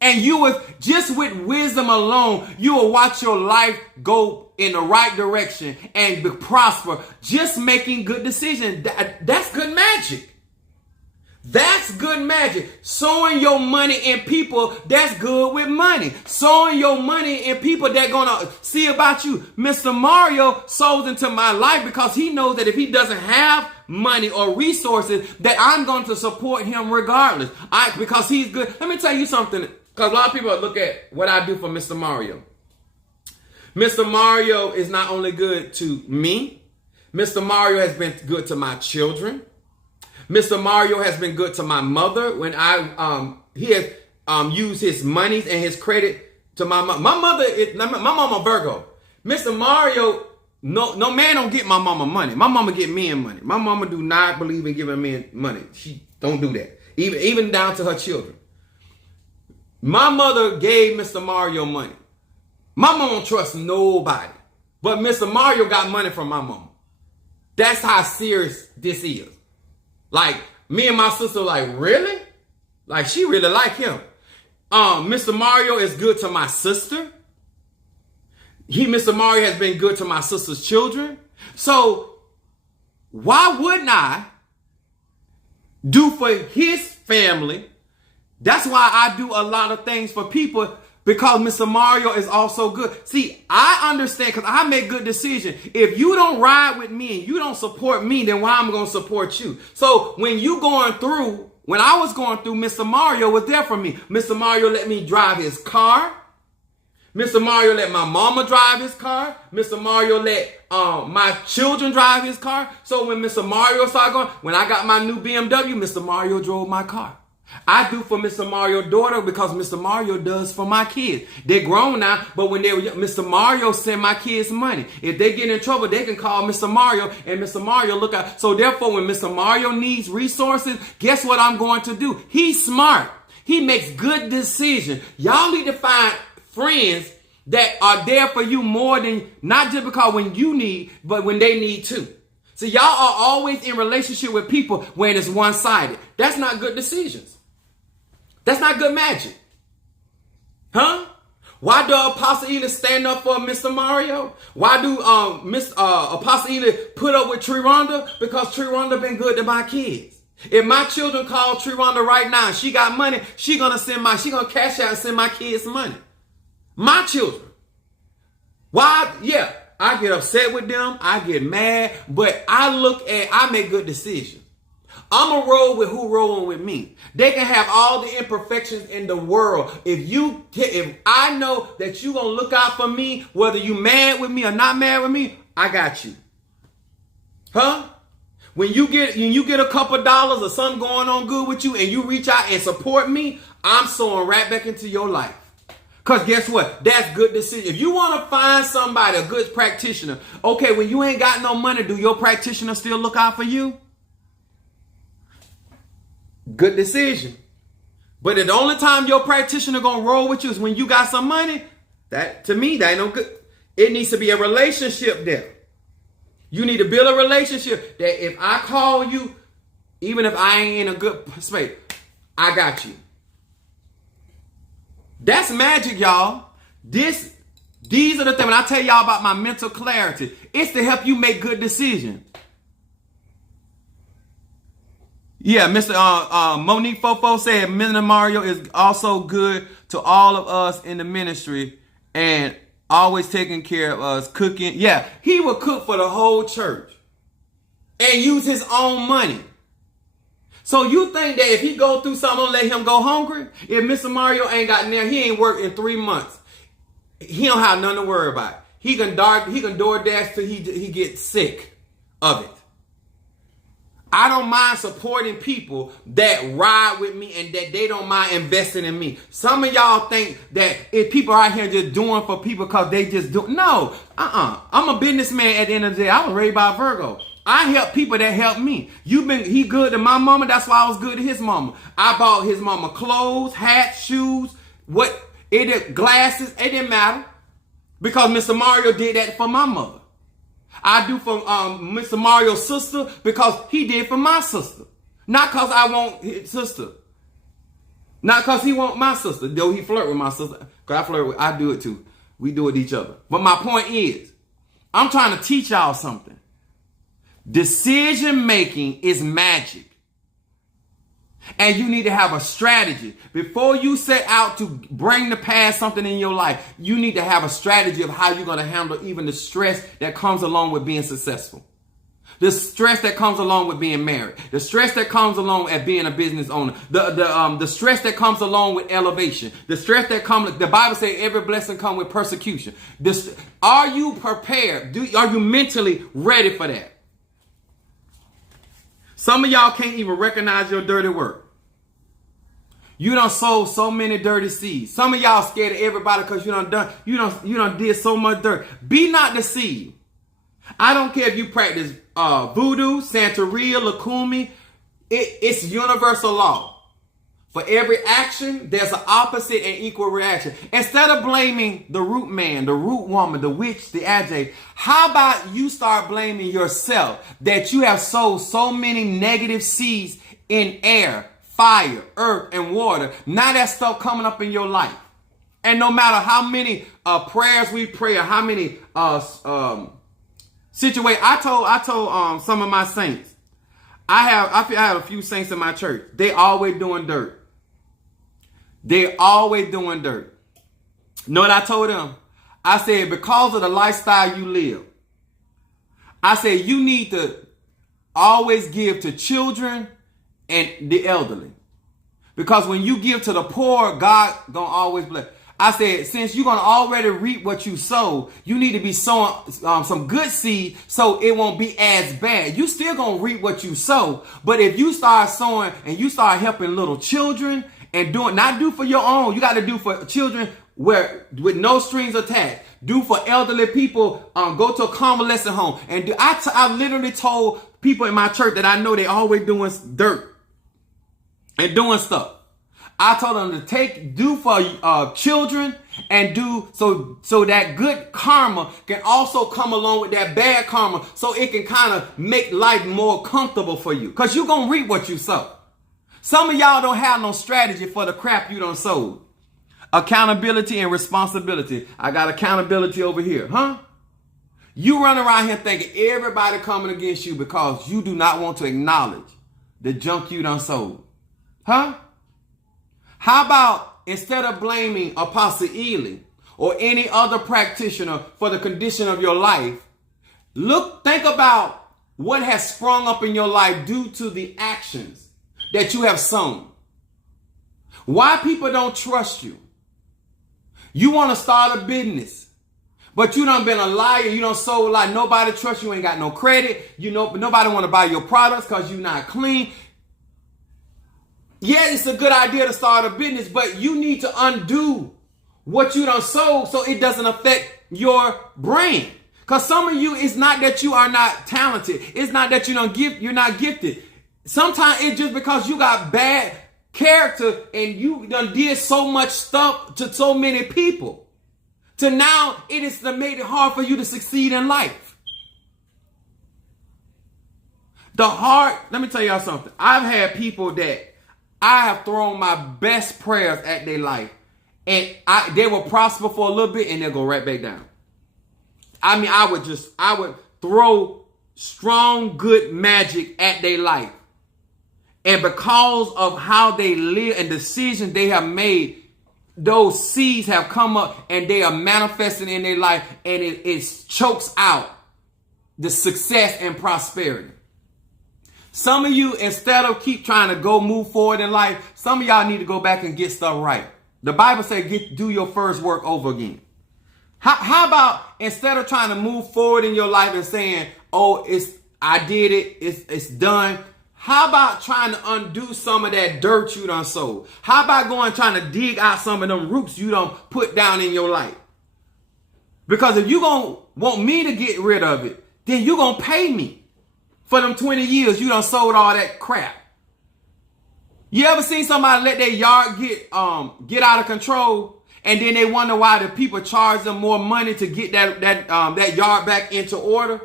And you will, just with wisdom alone, you will watch your life go in the right direction and prosper. Just making good decisions. That's good magic. That's good magic. Sowing your money in people that's good with money. Sowing your money in people that gonna see about you. Mr. Mario sows into my life because he knows that if he doesn't have money or resources, that I'm going to support him regardless. Because he's good. Let me tell you something. Because a lot of people look at what I do for Mr. Mario. Mr. Mario is not only good to me. Mr. Mario has been good to my children. Mr. Mario has been good to my mother when he has used his monies and his credit to my mother. My mama Virgo. Mr. Mario, no man don't get my mama money. My mama get men money. My mama do not believe in giving men money. She don't do that. Even down to her children. My mother gave Mr. Mario money. My mama don't trust nobody. But Mr. Mario got money from my mama. That's how serious this is. Like, me and my sister, like, really? Like, she really like him. Mr. Mario is good to my sister. Mr. Mario has been good to my sister's children. So, why wouldn't I do for his family? That's why I do a lot of things for people, because Mr. Mario is also good. See, I understand because I make good decisions. If you don't ride with me and you don't support me, then why am I going to support you? So when I was going through, Mr. Mario was there for me. Mr. Mario let me drive his car. Mr. Mario let my mama drive his car. Mr. Mario let my children drive his car. So when Mr. Mario started going, when I got my new BMW, Mr. Mario drove my car. I do for Mr. Mario's daughter because Mr. Mario does for my kids. They're grown now, but when they were young, Mr. Mario send my kids money. If they get in trouble, they can call Mr. Mario and Mr. Mario look out. So therefore, when Mr. Mario needs resources, guess what I'm going to do? He's smart. He makes good decisions. Y'all need to find friends that are there for you more than, not just because when you need, but when they need too. See, y'all are always in relationship with people when it's one-sided. That's not good decisions. That's not good magic. Huh? Why do Apostle Ely stand up for Mr. Mario? Why do Apostle Ely put up with Triranda? Because Triranda been good to my kids. If my children call Triranda right now, she got money, she gonna cash out and send my kids money. My children. Why? Yeah, I get upset with them, I get mad, but I make good decisions. I'm a roll with who rolling with me. They can have all the imperfections in the world. If I know that you gonna look out for me, whether you mad with me or not mad with me, I got you. Huh? When you get a couple dollars or something going on good with you and you reach out and support me, I'm sowing right back into your life. Because guess what? That's good decision. If you want to find somebody, a good practitioner, okay, when you ain't got no money, do your practitioner still look out for you? Good decision. But the only time your practitioner gonna roll with you is when you got some money. That, to me, that ain't no good. It needs to be a relationship there. You need to build a relationship that if I call you, even if I ain't in a good space, I got you. That's magic, y'all. These are the things, when I tell y'all about my mental clarity, it's to help you make good decisions. Yeah, Mr. Monique Fofo said Mr. Mario is also good to all of us in the ministry and always taking care of us, cooking. Yeah, he would cook for the whole church and use his own money. So you think that if he go through something, let him go hungry? If Mr. Mario ain't got there, he ain't worked in 3 months. He don't have nothing to worry about. He can DoorDash till he gets sick of it. I don't mind supporting people that ride with me and that they don't mind investing in me. Some of y'all think that if people are out here just doing for people because they just do. No, I'm a businessman at the end of the day. I was raised by a Virgo. I help people that help me. He good to my mama. That's why I was good to his mama. I bought his mama clothes, hats, shoes, glasses. It didn't matter because Mr. Mario did that for my mother. I do for Mr. Mario's sister because he did for my sister. Not because I want his sister. Not because he want my sister, though he flirt with my sister. Because I do it too. We do it to each other. But my point is, I'm trying to teach y'all something. Decision making is magic. And you need to have a strategy. Before you set out to bring to pass something in your life, you need to have a strategy of how you're going to handle even the stress that comes along with being successful. The stress that comes along with being married. The stress that comes along with being a business owner. The stress that comes along with elevation. The stress that comes, the Bible says every blessing comes with persecution. Are you prepared? Are you mentally ready for that? Some of y'all can't even recognize your dirty work. You done sowed so many dirty seeds. Some of y'all scared of everybody because you done did so much dirt. Be not deceived. I don't care if you practice voodoo, Santeria, Lakumi. It's universal law. For every action, there's an opposite and equal reaction. Instead of blaming the root man, the root woman, the witch, the adjective, how about you start blaming yourself that you have sowed so many negative seeds in air, fire, earth, and water. Now that stuff coming up in your life. And no matter how many prayers we pray or how many situations, I told some of my saints, I have a few saints in my church. They always doing dirt. They're always doing dirt. You know what I told them? I said, because of the lifestyle you live, I said, you need to always give to children and the elderly. Because when you give to the poor, God gonna always bless. I said, since you're gonna already reap what you sow, you need to be sowing some good seed so it won't be as bad. You still gonna reap what you sow, but if you start sowing and you start helping little children and not do for your own, you got to do for children with no strings attached. Do for elderly people. Go to a convalescent home and I literally told people in my church that I know they always doing dirt and doing stuff. I told them to do for children and do so that good karma can also come along with that bad karma, so it can kind of make life more comfortable for you. Because you're going to reap what you sow. Some of y'all don't have no strategy for the crap you done sowed. Accountability and responsibility. I got accountability over here, huh? You run around here thinking everybody coming against you because you do not want to acknowledge the junk you done sowed. Huh? How about instead of blaming Apostle Ely or any other practitioner for the condition of your life, think about what has sprung up in your life due to the actions that you have sown. Why people don't trust you. You want to start a business, but you done been a liar. You done sold like nobody trusts you. Ain't got no credit. Nobody want to buy your products because you're not clean. Yeah, it's a good idea to start a business, but you need to undo what you done sold so it doesn't affect your brain. Because some of you, it's not that you are not talented. It's not that you're not gifted. Sometimes it's just because you got bad character and you done did so much stuff to so many people. To now, it has made it hard for you to succeed in life. Let me tell y'all something. I've had people that I have thrown my best prayers at their life. And they will prosper for a little bit and they'll go right back down. I mean, I would throw strong, good magic at their life. And because of how they live and decisions they have made, those seeds have come up and they are manifesting in their life, and it chokes out the success and prosperity. Some of you, instead of keep trying to move forward in life, some of y'all need to go back and get stuff right. The Bible says do your first work over again. How about instead of trying to move forward in your life and saying, oh, I did it, it's done. How about trying to undo some of that dirt you done sowed? How about trying to dig out some of them roots you done put down in your life? Because if you gonna want me to get rid of it, then you gonna pay me for them 20 years you done sold all that crap. You ever seen somebody let their yard get out of control, and then they wonder why the people charge them more money to get that yard back into order?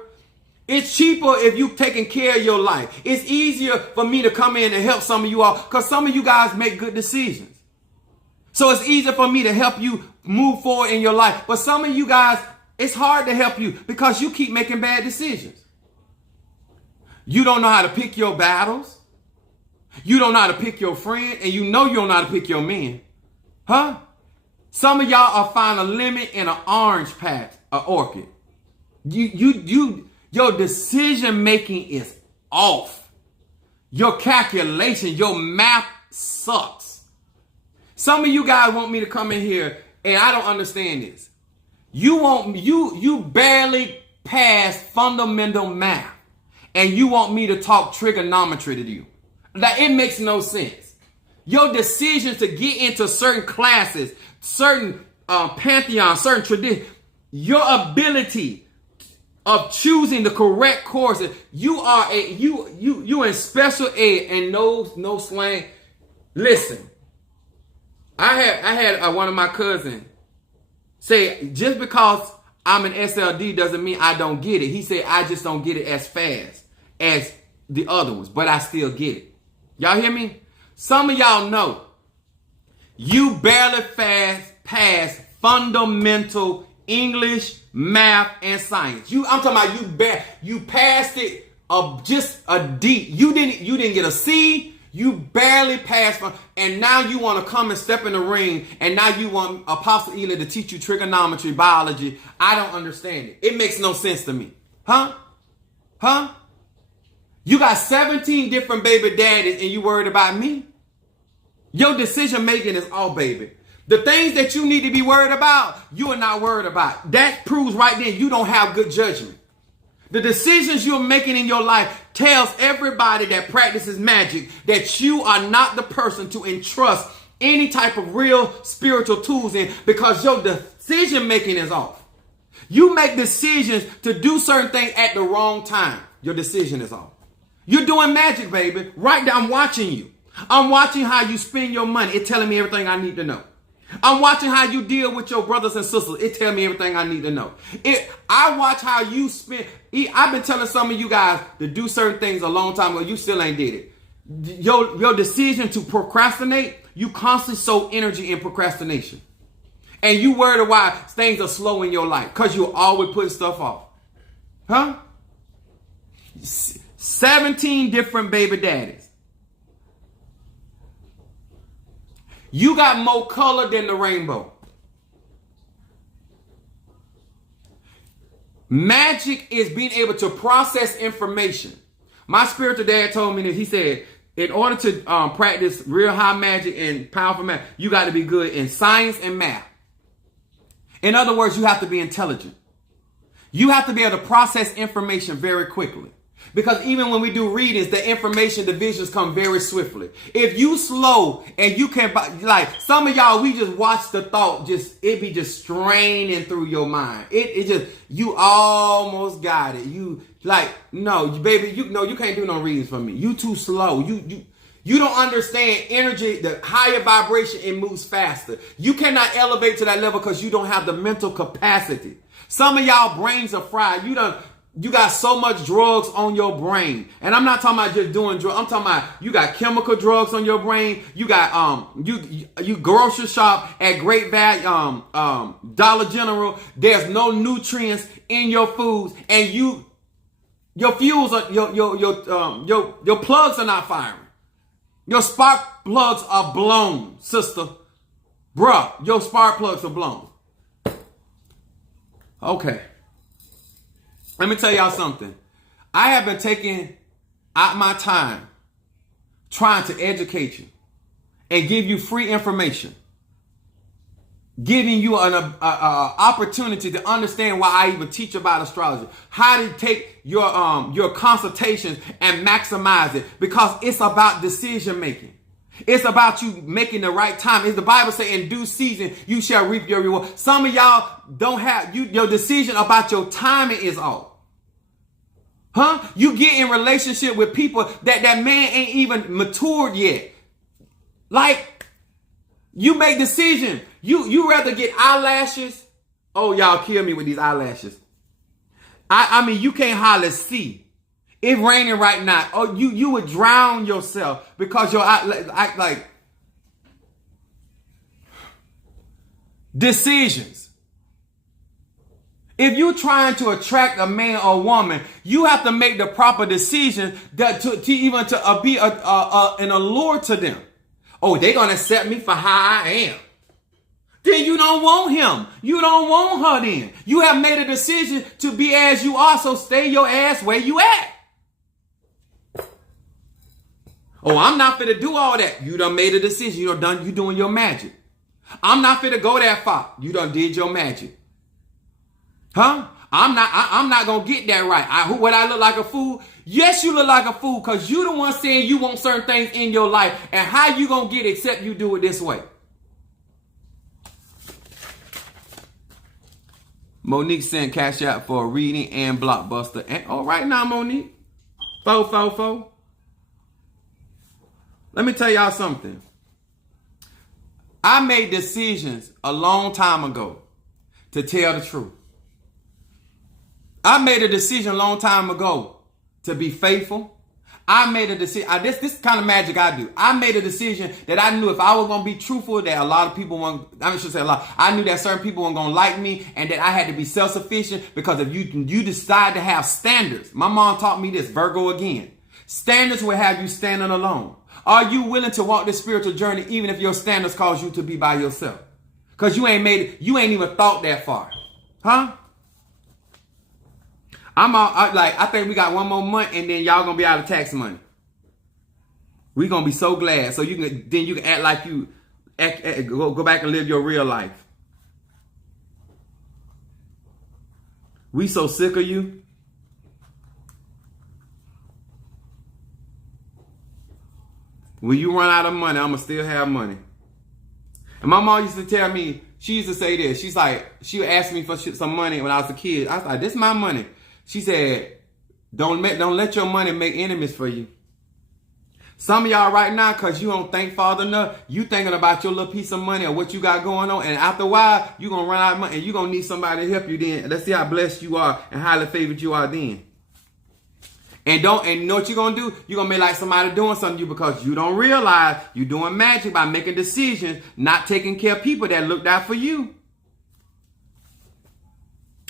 It's cheaper if you taking care of your life. It's easier for me to come in and help some of you all because some of you guys make good decisions. So it's easier for me to help you move forward in your life. But some of you guys, it's hard to help you because you keep making bad decisions. You don't know how to pick your battles. You don't know how to pick your friend, and you know you don't know how to pick your men. Huh? Some of y'all are finding a lemon in an orange patch, an orchid. Your decision making is off. Your calculation, your math sucks. Some of you guys want me to come in here, and I don't understand this. You barely pass fundamental math, and you want me to talk trigonometry to you. Like, it makes no sense. Your decisions to get into certain classes, certain pantheons, certain traditions, your ability of choosing the correct courses. You in special ed and no slang. Listen, I had one of my cousins say, just because I'm an SLD doesn't mean I don't get it. He said, I just don't get it as fast as the other ones, but I still get it. Y'all hear me? Some of y'all know you barely pass fundamental English, math, and science. I'm talking about you passed it just a D. You didn't get a C. You barely passed, and now you want to come and step in the ring, and now you want Apostle Ely to teach you trigonometry, biology. I don't understand it. It makes no sense to me. Huh? You got 17 different baby daddies, and you worried about me? Your decision making is all baby. The things that you need to be worried about, you are not worried about. That proves right then you don't have good judgment. The decisions you're making in your life tells everybody that practices magic that you are not the person to entrust any type of real spiritual tools in, because your decision making is off. You make decisions to do certain things at the wrong time. Your decision is off. You're doing magic, baby. Right now, I'm watching you. I'm watching how you spend your money. It's telling me everything I need to know. I'm watching how you deal with your brothers and sisters. It tells me everything I need to know. I watch how you spend. I've been telling some of you guys to do certain things a long time ago. You still ain't did it. Your decision to procrastinate, you constantly sow energy in procrastination. And you worried why things are slow in your life because you're always putting stuff off. Huh? 17 different baby daddies. You got more color than the rainbow. Magic is being able to process information. My spiritual dad told me that. He said, in order to practice real high magic and powerful magic, you got to be good in science and math. In other words, you have to be intelligent. You have to be able to process information very quickly. Because even when we do readings, the information, the visions come very swiftly. If you slow and you can, like some of y'all, we just watch the thought, it be just straining through your mind. It just, you almost got it. No, baby, you can't do no readings for me. You too slow. You don't understand energy, the higher vibration, it moves faster. You cannot elevate to that level because you don't have the mental capacity. Some of y'all brains are fried. You got so much drugs on your brain. And I'm not talking about just doing drugs. I'm talking about you got chemical drugs on your brain. You got you grocery shop at Great Value, Dollar General. There's no nutrients in your foods, and your fuels are your plugs are not firing. Your spark plugs are blown, sister. Bruh, your spark plugs are blown. Okay. Let me tell y'all something. I have been taking out my time trying to educate you and give you free information, giving you an opportunity to understand why I even teach about astrology, how to take your consultations and maximize it, because it's about decision making. It's about you making the right time. As the Bible says, in due season, you shall reap your reward. Some of y'all don't have, your decision about your timing is off. Huh? You get in relationship with people that man ain't even matured yet. Like, you make decision. You rather get eyelashes. Oh, y'all kill me with these eyelashes. I mean, you can't hardly see. It's raining right now. Oh, you would drown yourself because your eye, like, decisions. If you're trying to attract a man or woman, you have to make the proper decision that to be an allure to them. Oh, they're going to accept me for how I am. Then you don't want him. You don't want her then. You have made a decision to be as you are, so stay your ass where you at. Oh, I'm not finna do all that. You done made a decision. You doing your magic. I'm not finna go that far. You done did your magic. Huh? I'm not gonna get that right. Would I look like a fool? Yes, you look like a fool because you the one saying you want certain things in your life. And how you gonna get it except you do it this way? Monique sent cash out for a reading and Blockbuster. And right now, Monique. 444. Let me tell y'all something. I made decisions a long time ago to tell the truth. I made a decision a long time ago to be faithful. I made a decision. This kind of magic I do. I made a decision that I knew if I was going to be truthful, that a lot of people weren't, I should say a lot. I knew that certain people weren't going to like me and that I had to be self-sufficient because if you decide to have standards, my mom taught me this, Virgo again. Standards will have you standing alone. Are you willing to walk this spiritual journey even if your standards cause you to be by yourself? Because you ain't even thought that far. Huh? I think we got one more month and then y'all gonna be out of tax money. We gonna be so glad. So you can act like you go back and live your real life. We so sick of you. When you run out of money, I'ma still have money. And my mom used to tell me, she used to say this. She's like, she would ask me for some money when I was a kid. I was like, this is my money. She said, don't let your money make enemies for you. Some of y'all right now, because you don't think Father enough, you thinking about your little piece of money or what you got going on. And after a while, you're going to run out of money and you're going to need somebody to help you then. Let's see how blessed you are and highly favored you are then. And you know what you're going to do? You're going to be like somebody doing something to you because you don't realize you're doing magic by making decisions, not taking care of people that looked out for you.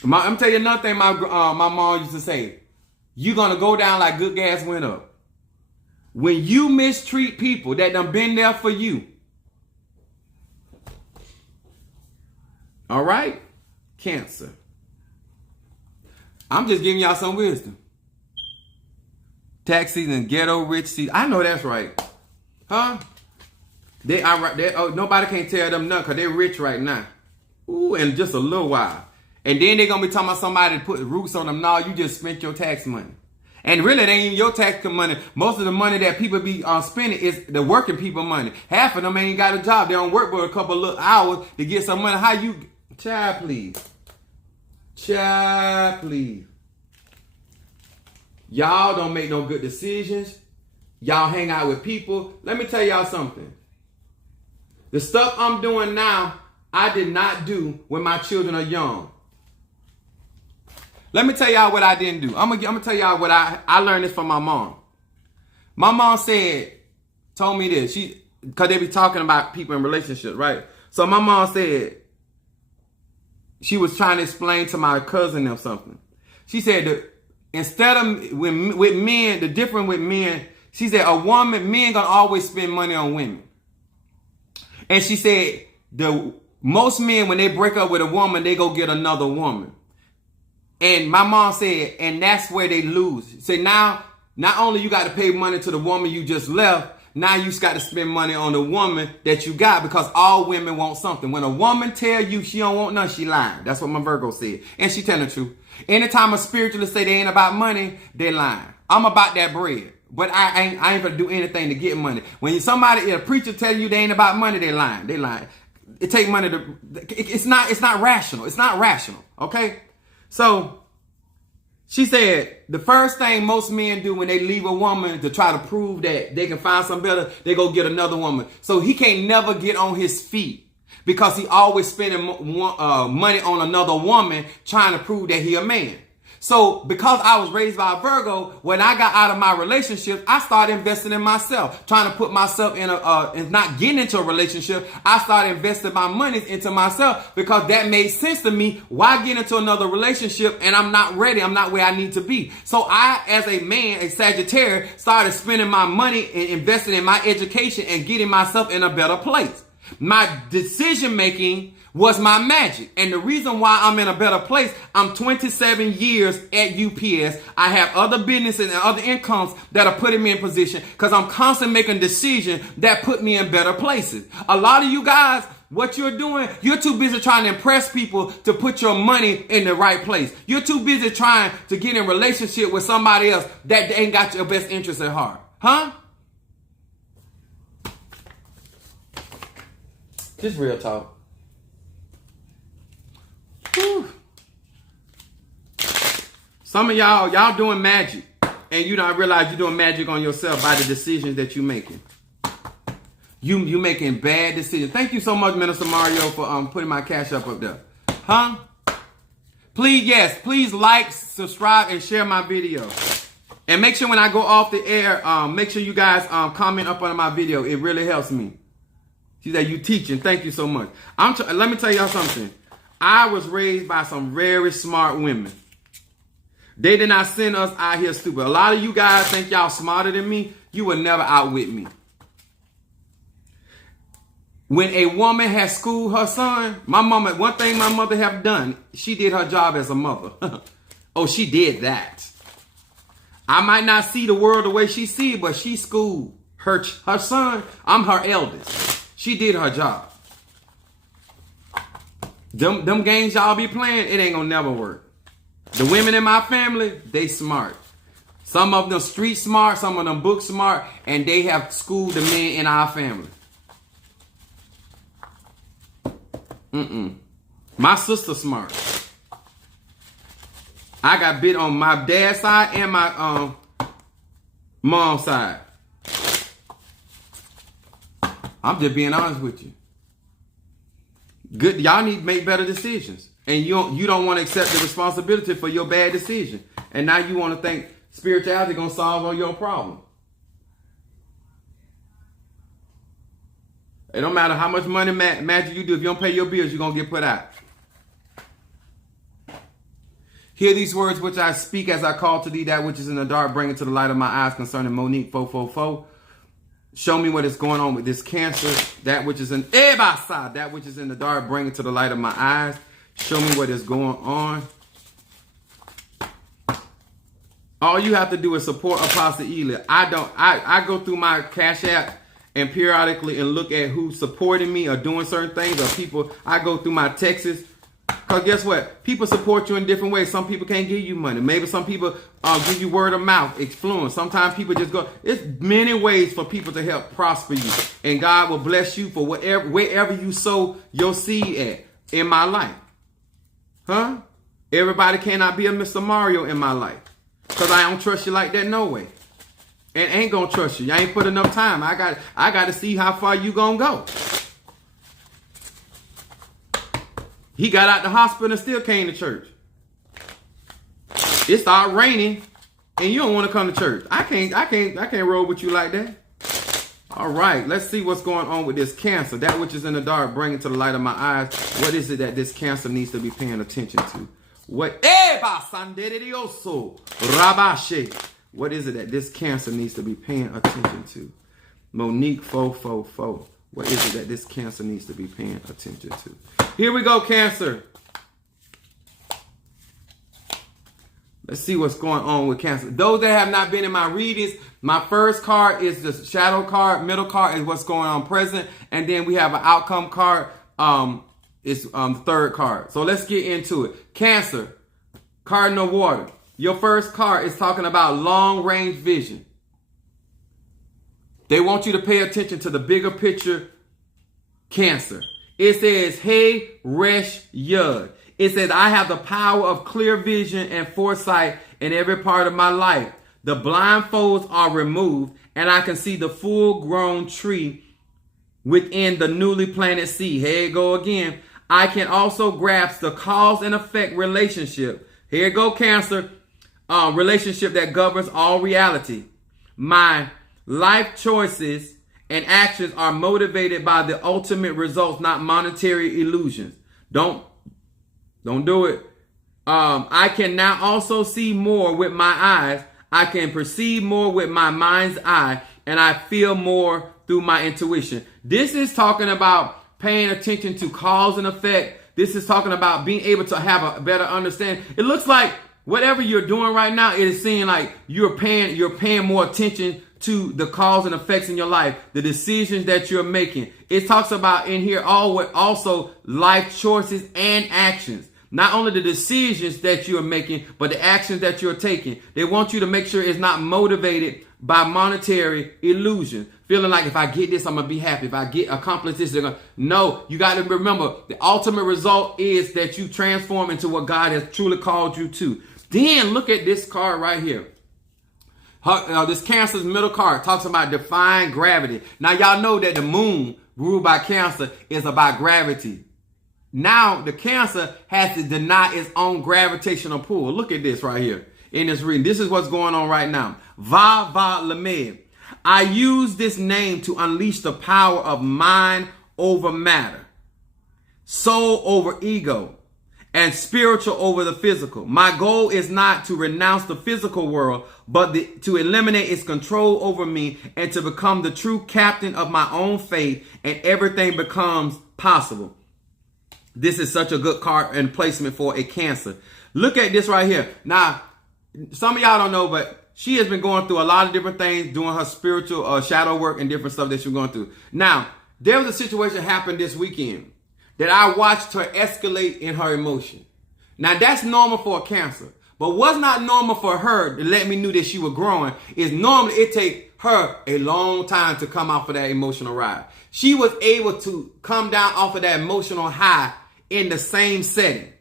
I'm tell you another thing my mom used to say. You're going to go down like good gas went up. When you mistreat people that done been there for you. All right? Cancer. I'm just giving y'all some wisdom. Tax season, ghetto rich season. I know that's right. Huh? Nobody can't tell them nothing because they're rich right now. Ooh, in just a little while. And then they're going to be talking about somebody to put roots on them. No, you just spent your tax money. And really, it ain't even your tax money. Most of the money that people be spending is the working people money. Half of them ain't got a job. They don't work but a couple of hours to get some money. How you... Child, please. Child, please. Y'all don't make no good decisions. Y'all hang out with people. Let me tell y'all something. The stuff I'm doing now, I did not do when my children are young. Let me tell y'all what I didn't do. I'm gonna tell y'all what I learned this from my mom. My mom told me this. Because they be talking about people in relationships, right? So my mom said, she was trying to explain to my cousin or something. She said that instead of with men, the difference with men, she said men gonna always spend money on women. And she said most men, when they break up with a woman, they go get another woman. And my mom said, and that's where they lose. Say now, not only you got to pay money to the woman you just left, now you got to spend money on the woman that you got because all women want something. When a woman tell you she don't want nothing, she lying. That's what my Virgo said. And she telling the truth. Anytime a spiritualist say they ain't about money, they lying. I'm about that bread. But I ain't gonna do anything to get money. When a preacher tell you they ain't about money, they lying. They lying. It take money to, it's not rational. It's not rational. Okay? So, she said, the first thing most men do when they leave a woman to try to prove that they can find something better, they go get another woman. So he can't never get on his feet because he always spending money on another woman trying to prove that he a man. So because I was raised by a Virgo, when I got out of my relationship, I started investing in myself, trying to put myself in and not getting into a relationship. I started investing my money into myself because that made sense to me. Why get into another relationship and I'm not ready? I'm not where I need to be. So I, as a man, a Sagittarius, started spending my money and investing in my education and getting myself in a better place. My decision making was my magic. And the reason why I'm in a better place, I'm 27 years at UPS. I have other businesses and other incomes that are putting me in position because I'm constantly making decisions that put me in better places. A lot of you guys, what you're doing, you're too busy trying to impress people to put your money in the right place. You're too busy trying to get in a relationship with somebody else that ain't got your best interest at heart. Huh? Just real talk. Whew. Some of y'all doing magic, and you don't realize you're doing magic on yourself by the decisions that you're making. You making bad decisions. Thank you so much, Minister Mario, for putting my cash up there. Huh? Please like, subscribe, and share my video. And make sure when I go off the air, make sure you guys comment up on my video. It really helps me. See that you teaching. Thank you so much. Let me tell y'all something. I was raised by some very smart women. They did not send us out here stupid. A lot of you guys think y'all smarter than me. You will never outwit me. When a woman has schooled her son, one thing my mother have done, she did her job as a mother. Oh, she did that. I might not see the world the way she see it, but she schooled her son. I'm her eldest. She did her job. Them games y'all be playing, it ain't gonna never work. The women in my family, they smart. Some of them street smart, some of them book smart, and they have schooled the men in our family. My sister smart. I got bit on my dad's side and my mom's side. I'm just being honest with you. Good, y'all need to make better decisions, and you don't want to accept the responsibility for your bad decision. And now you want to think spirituality gonna solve all your problems. It don't matter how much money magic you do. If you don't pay your bills, you're gonna get put out. Hear these words which I speak as I call to thee that which is in the dark, bring it to the light of my eyes concerning Monique 444. Show me what is going on with this Cancer. That which is in that which is in the dark, bring it to the light of my eyes. Show me what is going on. All you have to do is support Apostle Ely. I go through my Cash App and periodically and look at who's supporting me or doing certain things, or people. I go through my texts. Because guess what? People support you in different ways. Some people can't give you money. Maybe some people give you word of mouth, influence. Sometimes people just go. It's many ways for people to help prosper you. And God will bless you for wherever you sow your seed at in my life. Huh? Everybody cannot be a Mr. Mario in my life. Because I don't trust you like that, no way. And ain't gonna trust you. I ain't put enough time. I got to see how far you gonna go. He got out the hospital and still came to church. It started raining and you don't want to come to church. I can't roll with you like that. All right, let's see what's going on with this Cancer. That which is in the dark, bring it to the light of my eyes. What is it that this Cancer needs to be paying attention to? What is it that this Cancer needs to be paying attention to? Monique 444. What is it that this Cancer needs to be paying attention to? Here we go, Cancer. Let's see what's going on with Cancer. Those that have not been in my readings, my first card is the shadow card. Middle card is what's going on present. And then we have an outcome card. It's the third card. So let's get into it. Cancer, Cardinal Water. Your first card is talking about long-range vision. They want you to pay attention to the bigger picture, Cancer. It says, hey, Resh Yud. It says, I have the power of clear vision and foresight in every part of my life. The blindfolds are removed, and I can see the full-grown tree within the newly planted seed. Here you go again. I can also grasp the cause and effect relationship. Here go, Cancer. Relationship that governs all reality. My life choices and actions are motivated by the ultimate results, not monetary illusions. Don't do it. I can now also see more with my eyes. I can perceive more with my mind's eye, and I feel more through my intuition. This is talking about paying attention to cause and effect. This is talking about being able to have a better understanding. It looks like whatever you're doing right now, it is seeming like you're paying more attention to the cause and effects in your life, the decisions that you're making. It talks about in here also life choices and actions. Not only the decisions that you're making, but the actions that you're taking. They want you to make sure it's not motivated by monetary illusion. Feeling like if I get this, I'm going to be happy. If I accomplish this, they're going to. No, you got to remember the ultimate result is that you transform into what God has truly called you to. Then look at this card right here. This Cancer's middle card talks about defying gravity. Now, y'all know that the moon ruled by Cancer is about gravity. Now, the Cancer has to deny its own gravitational pull. Look at this right here in this reading. This is what's going on right now. Va-va-lamed. I use this name to unleash the power of mind over matter, soul over ego, and spiritual over the physical. My goal is not to renounce the physical world, but to eliminate its control over me and to become the true captain of my own fate, and everything becomes possible. This is such a good card and placement for a Cancer. Look at this right here. Now, some of y'all don't know, but she has been going through a lot of different things, doing her spiritual shadow work and different stuff that she's going through. Now, there was a situation happened this weekend that I watched her escalate in her emotion. Now, that's normal for a Cancer. But what's not normal for her to let me know that she was growing is normally it takes her a long time to come off of that emotional ride. She was able to come down off of that emotional high in the same setting.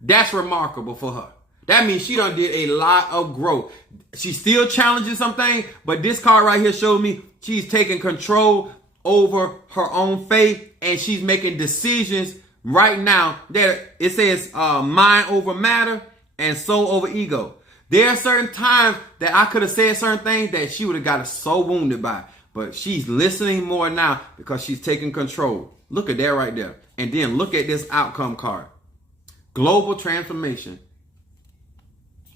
That's remarkable for her. That means she done did a lot of growth. She's still challenging some things, but this card right here shows me she's taking control over her own faith, and she's making decisions right now that it says mind over matter and soul over ego. There are certain times that I could have said certain things that she would have got so wounded by, but she's listening more now because she's taking control. Look at that right there. And then look at this outcome card. Global transformation.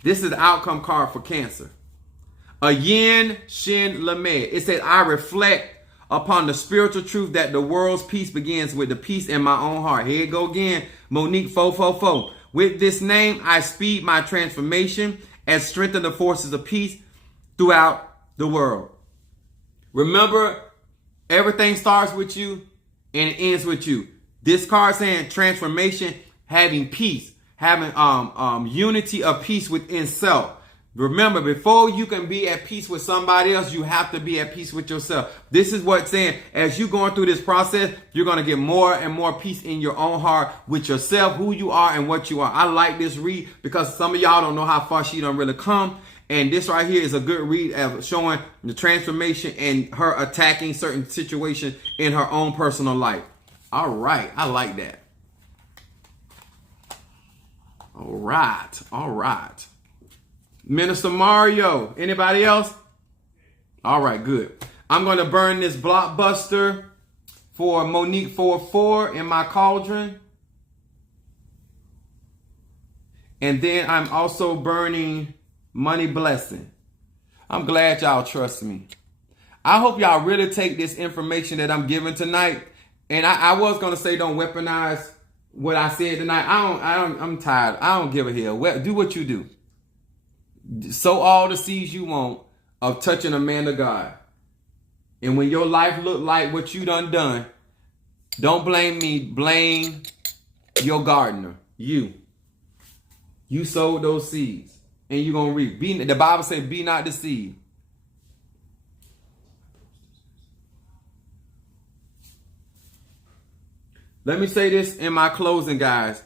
This is the outcome card for Cancer. A yin shin lamed. It says, I reflect upon the spiritual truth that the world's peace begins with the peace in my own heart. Here you go again. Monique 444. With this name, I speed my transformation and strengthen the forces of peace throughout the world. Remember, everything starts with you and it ends with you. This card saying transformation, having peace, having unity of peace within self. Remember, before you can be at peace with somebody else, you have to be at peace with yourself. This is what it's saying. As you're going through this process, you're going to get more and more peace in your own heart with yourself, who you are and what you are. I like this read because some of y'all don't know how far she done really come. And this right here is a good read of showing the transformation and her attacking certain situations in her own personal life. All right. I like that. All right. All right. Minister Mario, anybody else? All right, good. I'm going to burn this blockbuster for Monique 44 in my cauldron. And then I'm also burning Money Blessing. I'm glad y'all trust me. I hope y'all really take this information that I'm giving tonight. And I was going to say don't weaponize what I said tonight. I'm tired. I don't give a hell. Do what you do. Sow all the seeds you want of touching a man of God. And when your life look like what you done, don't blame me. Blame your gardener. You sowed those seeds. And you're going to reap. The Bible says, be not deceived. Let me say this in my closing, guys.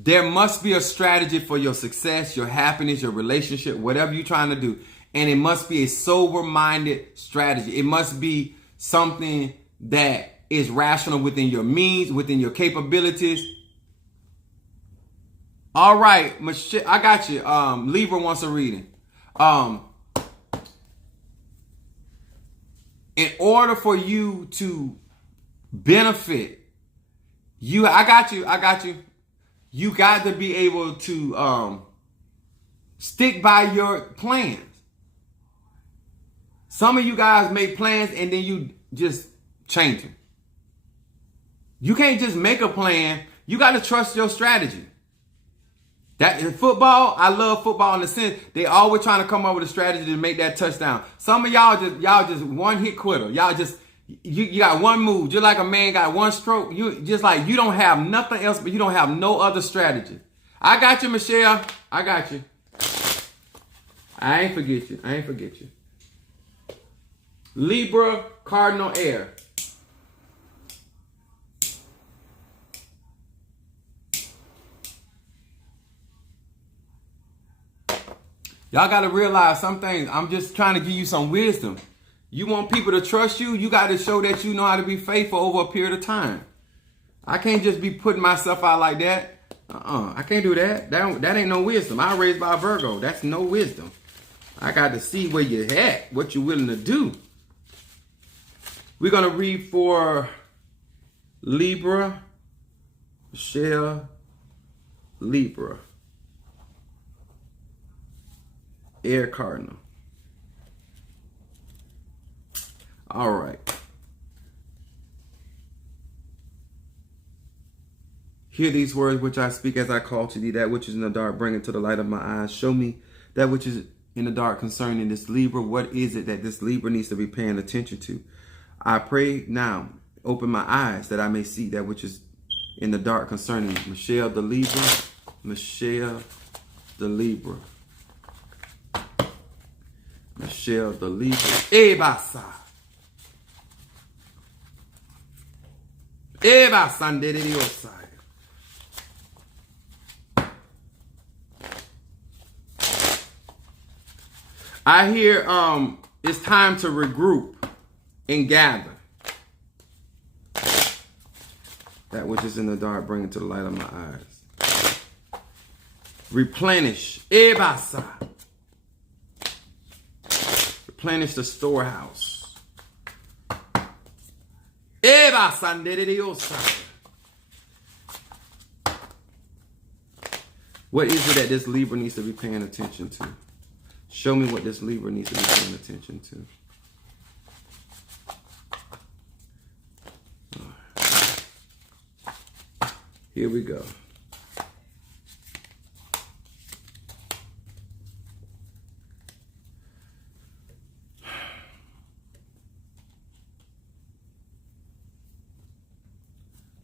There must be a strategy for your success, your happiness, your relationship, whatever you're trying to do. And it must be a sober-minded strategy. It must be something that is rational within your means, within your capabilities. All right, Michelle, I got you. Libra wants a reading. In order for you to benefit, I got you. You got to be able to stick by your plans. Some of you guys make plans and then you just change them. You can't just make a plan. You got to trust your strategy. That in football, I love football in the sense they always trying to come up with a strategy to make that touchdown. Some of y'all just one hit quitter. Y'all just you got one move. Just like a man got one stroke. You just like you don't have nothing else, but you don't have no other strategy. I got you, Michelle. I got you. I ain't forget you. Libra, Cardinal, Air. Y'all got to realize some things. I'm just trying to give you some wisdom. You want people to trust you, you got to show that you know how to be faithful over a period of time. I can't just be putting myself out like that. I can't do that. That ain't no wisdom. I was raised by a Virgo. That's no wisdom. I got to see where you're at, what you're willing to do. We're going to read for Libra, Michelle, Libra, Air Cardinal. All right. Hear these words which I speak as I call to thee, that which is in the dark, bring it to the light of my eyes. Show me that which is in the dark concerning this Libra. What is it that this Libra needs to be paying attention to? I pray now, open my eyes that I may see that which is in the dark concerning Michelle the Libra. Michelle the Libra. Michelle the Libra. Ebasa. Ebasa. I hear it's time to regroup and gather. That which is in the dark, bring it to the light of my eyes. Replenish. Ebasa. Replenish the storehouse. Ebasa. What is it that this Libra needs to be paying attention to? Show me what this Libra needs to be paying attention to. Here we go.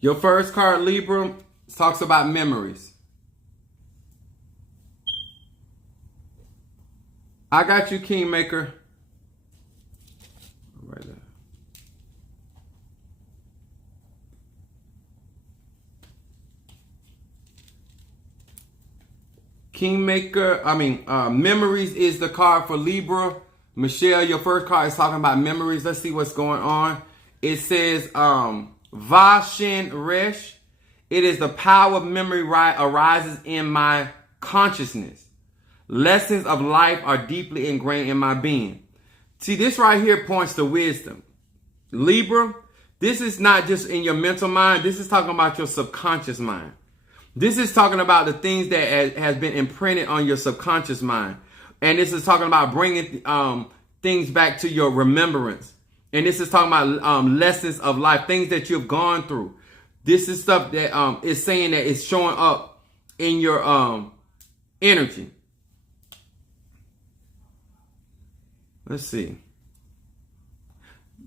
Your first card, Libra, talks about memories. I got you, Kingmaker. Right there. Kingmaker, memories is the card for Libra. Michelle, your first card is talking about memories. Let's see what's going on. It says, Vashin Resh. It is the power of memory arises in my consciousness. Lessons of life are deeply ingrained in my being. See, this right here points to wisdom. Libra, this is not just in your mental mind. This is talking about your subconscious mind. This is talking about the things that has been imprinted on your subconscious mind. And this is talking about bringing things back to your remembrance. And this is talking about lessons of life, things that you've gone through. This is stuff that is saying that it's showing up in your energy. Let's see.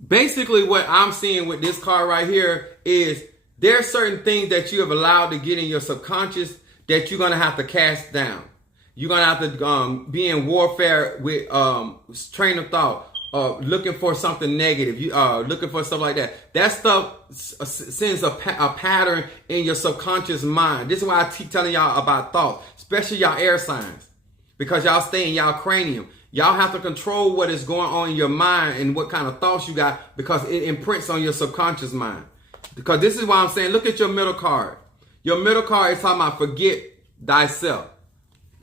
Basically, what I'm seeing with this card right here is there are certain things that you have allowed to get in your subconscious that you're going to have to cast down. You're going to have to be in warfare with train of thought, looking for something negative, looking for stuff like that. That stuff sends a pattern in your subconscious mind. This is why I keep telling y'all about thoughts, especially y'all air signs, because y'all stay in y'all cranium. Y'all have to control what is going on in your mind and what kind of thoughts you got, because it imprints on your subconscious mind. Because this is why I'm saying, look at your middle card. Your middle card is talking about forget thyself.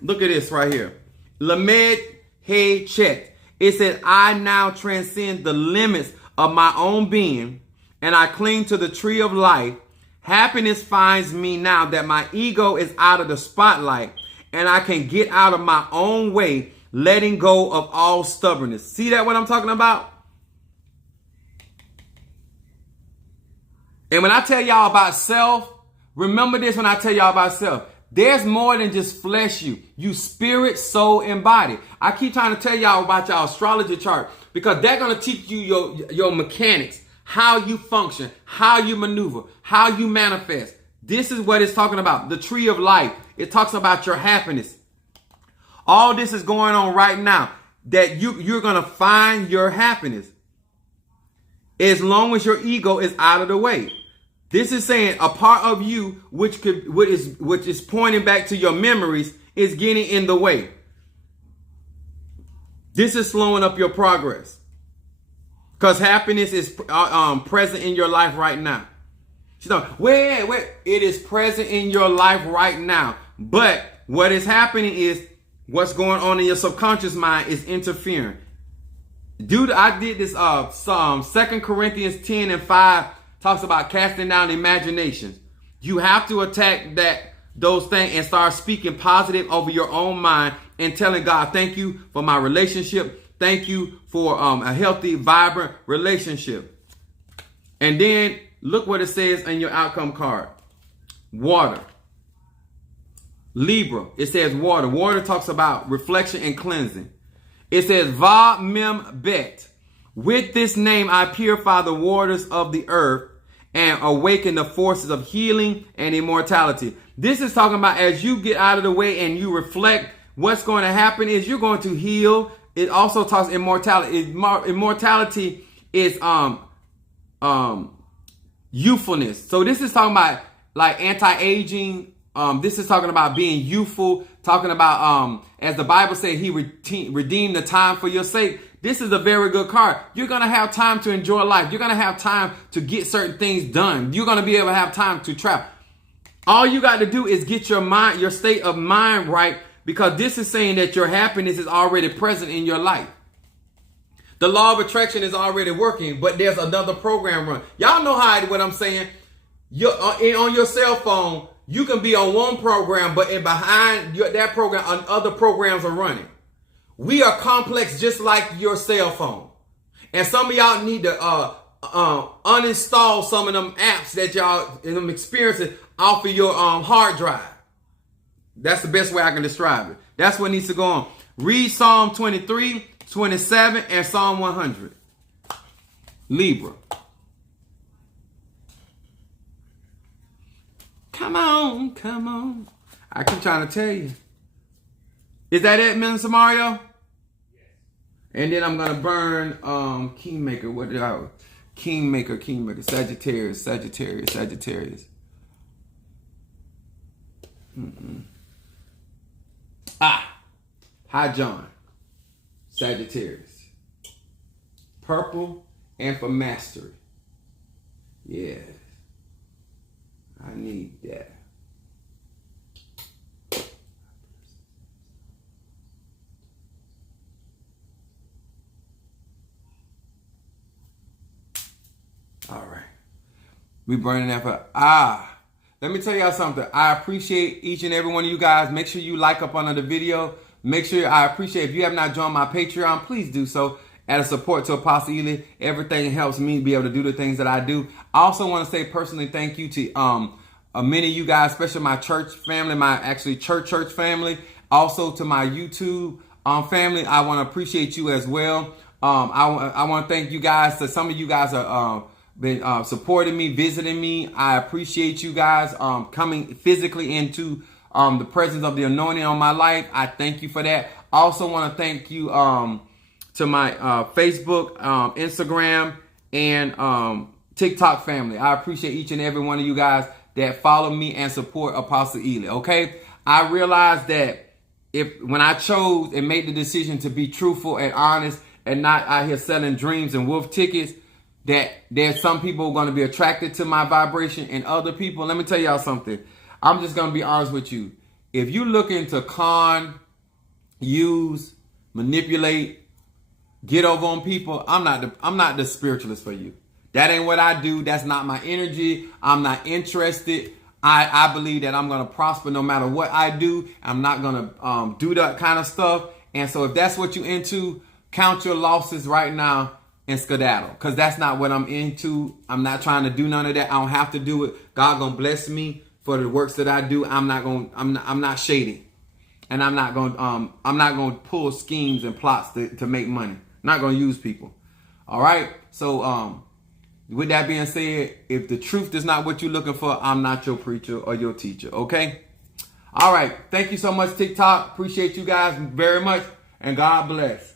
Look at this right here. Lamed He Chet. It says, I now transcend the limits of my own being, and I cling to the tree of life. Happiness finds me now that my ego is out of the spotlight, and I can get out of my own way, letting go of all stubbornness. See that what I'm talking about? And when I tell y'all about self, remember this when I tell y'all about self. There's more than just flesh you spirit, soul, and body. I keep trying to tell y'all about y'all astrology chart because they're going to teach you your mechanics, how you function, how you maneuver, how you manifest. This is what it's talking about. The tree of life. It talks about your happiness. All this is going on right now that you're going to find your happiness as long as your ego is out of the way. This is saying a part of you which is pointing back to your memories is getting in the way. This is slowing up your progress because happiness is present in your life right now. She's like, wait, it is present in your life right now. But what is happening is what's going on in your subconscious mind is interfering. Dude, I did this 2 Corinthians 10 and 5 talks about casting down imaginations. You have to attack those things and start speaking positive over your own mind and telling God, thank you for my relationship. Thank you for a healthy, vibrant relationship. And then look what it says in your outcome card. Water. Libra. It says water. Water talks about reflection and cleansing. It says Va Mem Bet. With this name I purify the waters of the earth and awaken the forces of healing and immortality. This is talking about as you get out of the way and you reflect, what's going to happen is you're going to heal. It also talks immortality. Immortality is youthfulness. So this is talking about like anti-aging. This is talking about being youthful, talking about as the Bible says, he redeemed the time for your sake. This is a very good card. You're going to have time to enjoy life. You're going to have time to get certain things done. You're going to be able to have time to travel. All you got to do is get your mind, your state of mind right, because this is saying that your happiness is already present in your life. The law of attraction is already working, but there's another program run. Y'all know what I'm saying. On your cell phone, you can be on one program, but behind that program, other programs are running. We are complex just like your cell phone. And some of y'all need to uninstall some of them apps that y'all them experiencing off of your hard drive. That's the best way I can describe it. That's what needs to go on. Read Psalm 23, 27, and Psalm 100. Libra. Come on. I keep trying to tell you. Is that it, Minister Mario? Yes. And then I'm gonna burn Kingmaker. What did I? Kingmaker. Sagittarius. Hi, John. Sagittarius. Purple and for mastery. Yes. I need that. All right. We burning that for let me tell y'all something. I appreciate each and every one of you guys. Make sure you like up under the video. Make sure I appreciate if you have not joined my Patreon, please do so. As a support to Apostle Ely, everything helps me be able to do the things that I do. I also want to say personally thank you to many of you guys, especially my church family, my actually church family. Also to my YouTube family, I want to appreciate you as well. I want to thank you guys. So some of you guys are been supporting me, visiting me. I appreciate you guys coming physically into the presence of the anointing on my life. I thank you for that. I also want to thank you to my Facebook, Instagram, and TikTok family. I appreciate each and every one of you guys that follow me and support Apostle Ely. Okay, I realized that when I chose and made the decision to be truthful and honest and not out here selling dreams and wolf tickets, that there's some people going to be attracted to my vibration and other people. Let me tell y'all something. I'm just going to be honest with you. if you looking to con, use, manipulate, get over on people, I'm not the spiritualist for you. That ain't what I do. That's not my energy. I'm not interested. I believe that I'm gonna prosper no matter what I do. I'm not gonna do that kind of stuff. And so if that's what you into, count your losses right now and skedaddle. Because that's not what I'm into. I'm not trying to do none of that. I don't have to do it. God gonna bless me for the works that I do. I'm not shady. And I'm not gonna pull schemes and plots to make money. Not gonna use people. All right. So with that being said, if the truth is not what you're looking for, I'm not your preacher or your teacher. Okay. All right. Thank you so much, TikTok. Appreciate you guys very much. And God bless.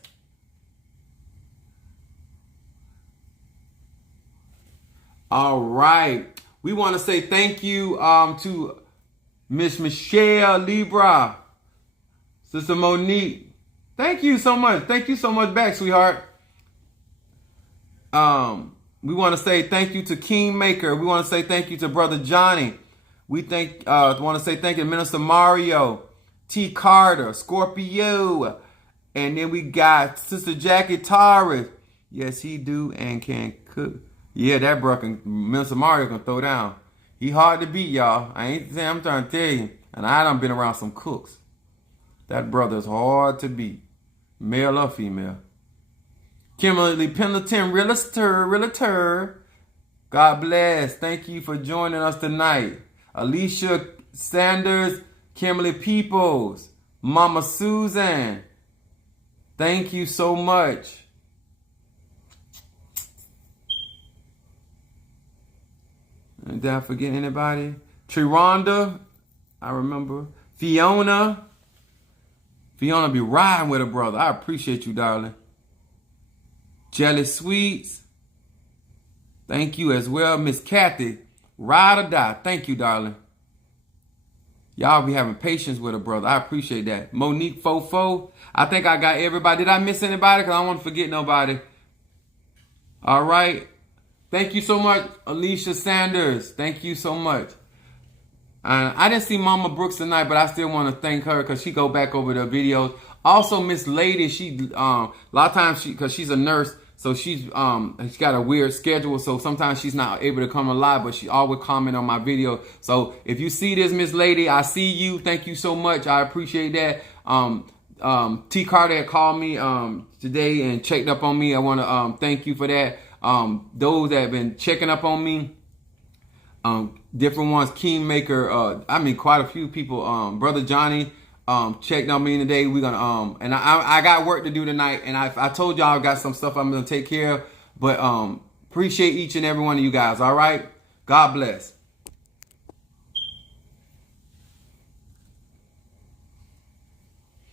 All right. We want to say thank you to Miss Michelle Libra, Sister Monique. Thank you so much. Thank you so much back, sweetheart. We want to say thank you to Kingmaker. We want to say thank you to Brother Johnny. We want to say thank you to Minister Mario, T. Carter, Scorpio. And then we got Sister Jackie Torres. Yes, he do and can cook. Yeah, that bro can, Minister Mario can throw down. He hard to beat, y'all. I ain't saying, I'm trying to tell you. And I done been around some cooks. That brother's hard to beat. Male or female. Kimberly Pendleton, realtor. God bless. Thank you for joining us tonight. Alicia Sanders, Kimberly Peoples, Mama Susan. Thank you so much. Did I forget anybody? Triranda, I remember. Fiona be riding with her brother. I appreciate you, darling. Jelly Sweets. Thank you as well. Miss Kathy, ride or die. Thank you, darling. Y'all be having patience with her brother. I appreciate that. Monique Fofo. I think I got everybody. Did I miss anybody? Because I don't want to forget nobody. All right. Thank you so much, Alicia Sanders. Thank you so much. I didn't see Mama Brooks tonight, but I still want to thank her because she go back over the videos. Also, Miss Lady, she a lot of times because she's a nurse, so she's got a weird schedule. So sometimes she's not able to come live, but she always comment on my video. So if you see this, Miss Lady, I see you. Thank you so much. I appreciate that. T. Carter had called me today and checked up on me. I want to thank you for that. Those that have been checking up on me, different ones, Kingmaker, quite a few people, Brother Johnny, checked on me today. We're gonna, and I got work to do tonight, and I told y'all I got some stuff I'm gonna take care of, but, appreciate each and every one of you guys. All right. God bless.